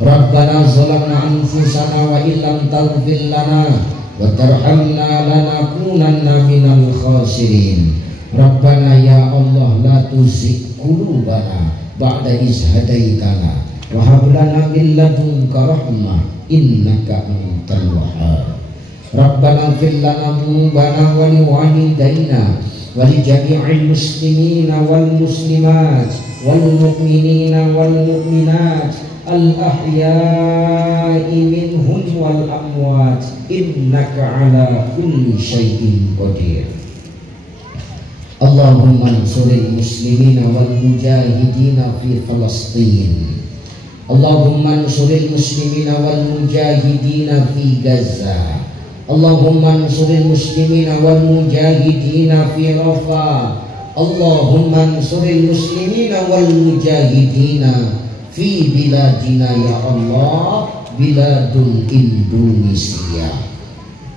Rabbana zalamna anfusana wa illam taghfir lana wa tarhamna lanakunanna minal khasirin. Rabbana ya Allah la tuzigh qulubana ba'da iz hadaitana wa hab lana min ladunka rahmah innaka antal wahhab. Rabbana ighfir lana dzunubana wa liwalidayna wa li jami'il muslimina wal muslimat wal mu'minina wal mu'minat al ahya'i minhum wal amwat innaka ala kulli syai'in qadir. Allahumma ansuril muslimina wal mujahidina fi Falastin. Allahumma ansuril muslimina wal mujahidina fi Gaza. Allahumma ansuril muslimina wal mujahidina fi Rafah. Allahumma ansuril muslimina wal mujahidina fi biladina ya Allah, biladul Indonesia.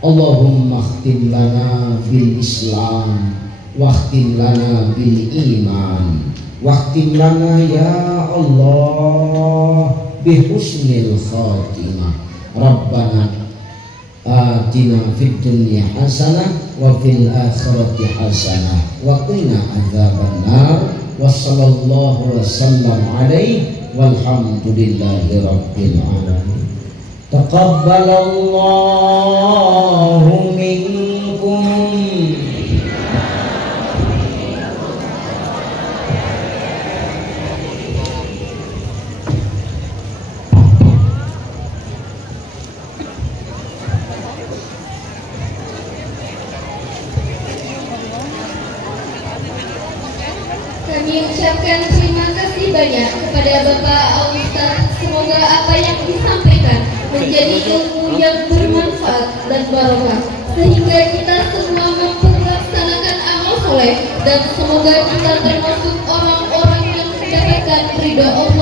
Allahumma khtim lana bil Islam, wakhtim lana bil iman, wakhtim lana ya Allah bi husnil khatimah. Rabbana atina fid dunya hasanah wa fil akhirati hasanah wa qina adzabannar. Wa sallallahu wa sallam alaihi walhamdulillahi rabbil alamin. Taqabbalallahu minkum. Kami ucapkan terima kasih banyak kepada Bapak Al-Ustaz. Semoga apa yang disampaikan menjadi ilmu yang bermanfaat dan barokah, sehingga kita semua mampu melaksanakan amal soleh, dan semoga kita termasuk orang-orang yang mendapatkan ridha Allah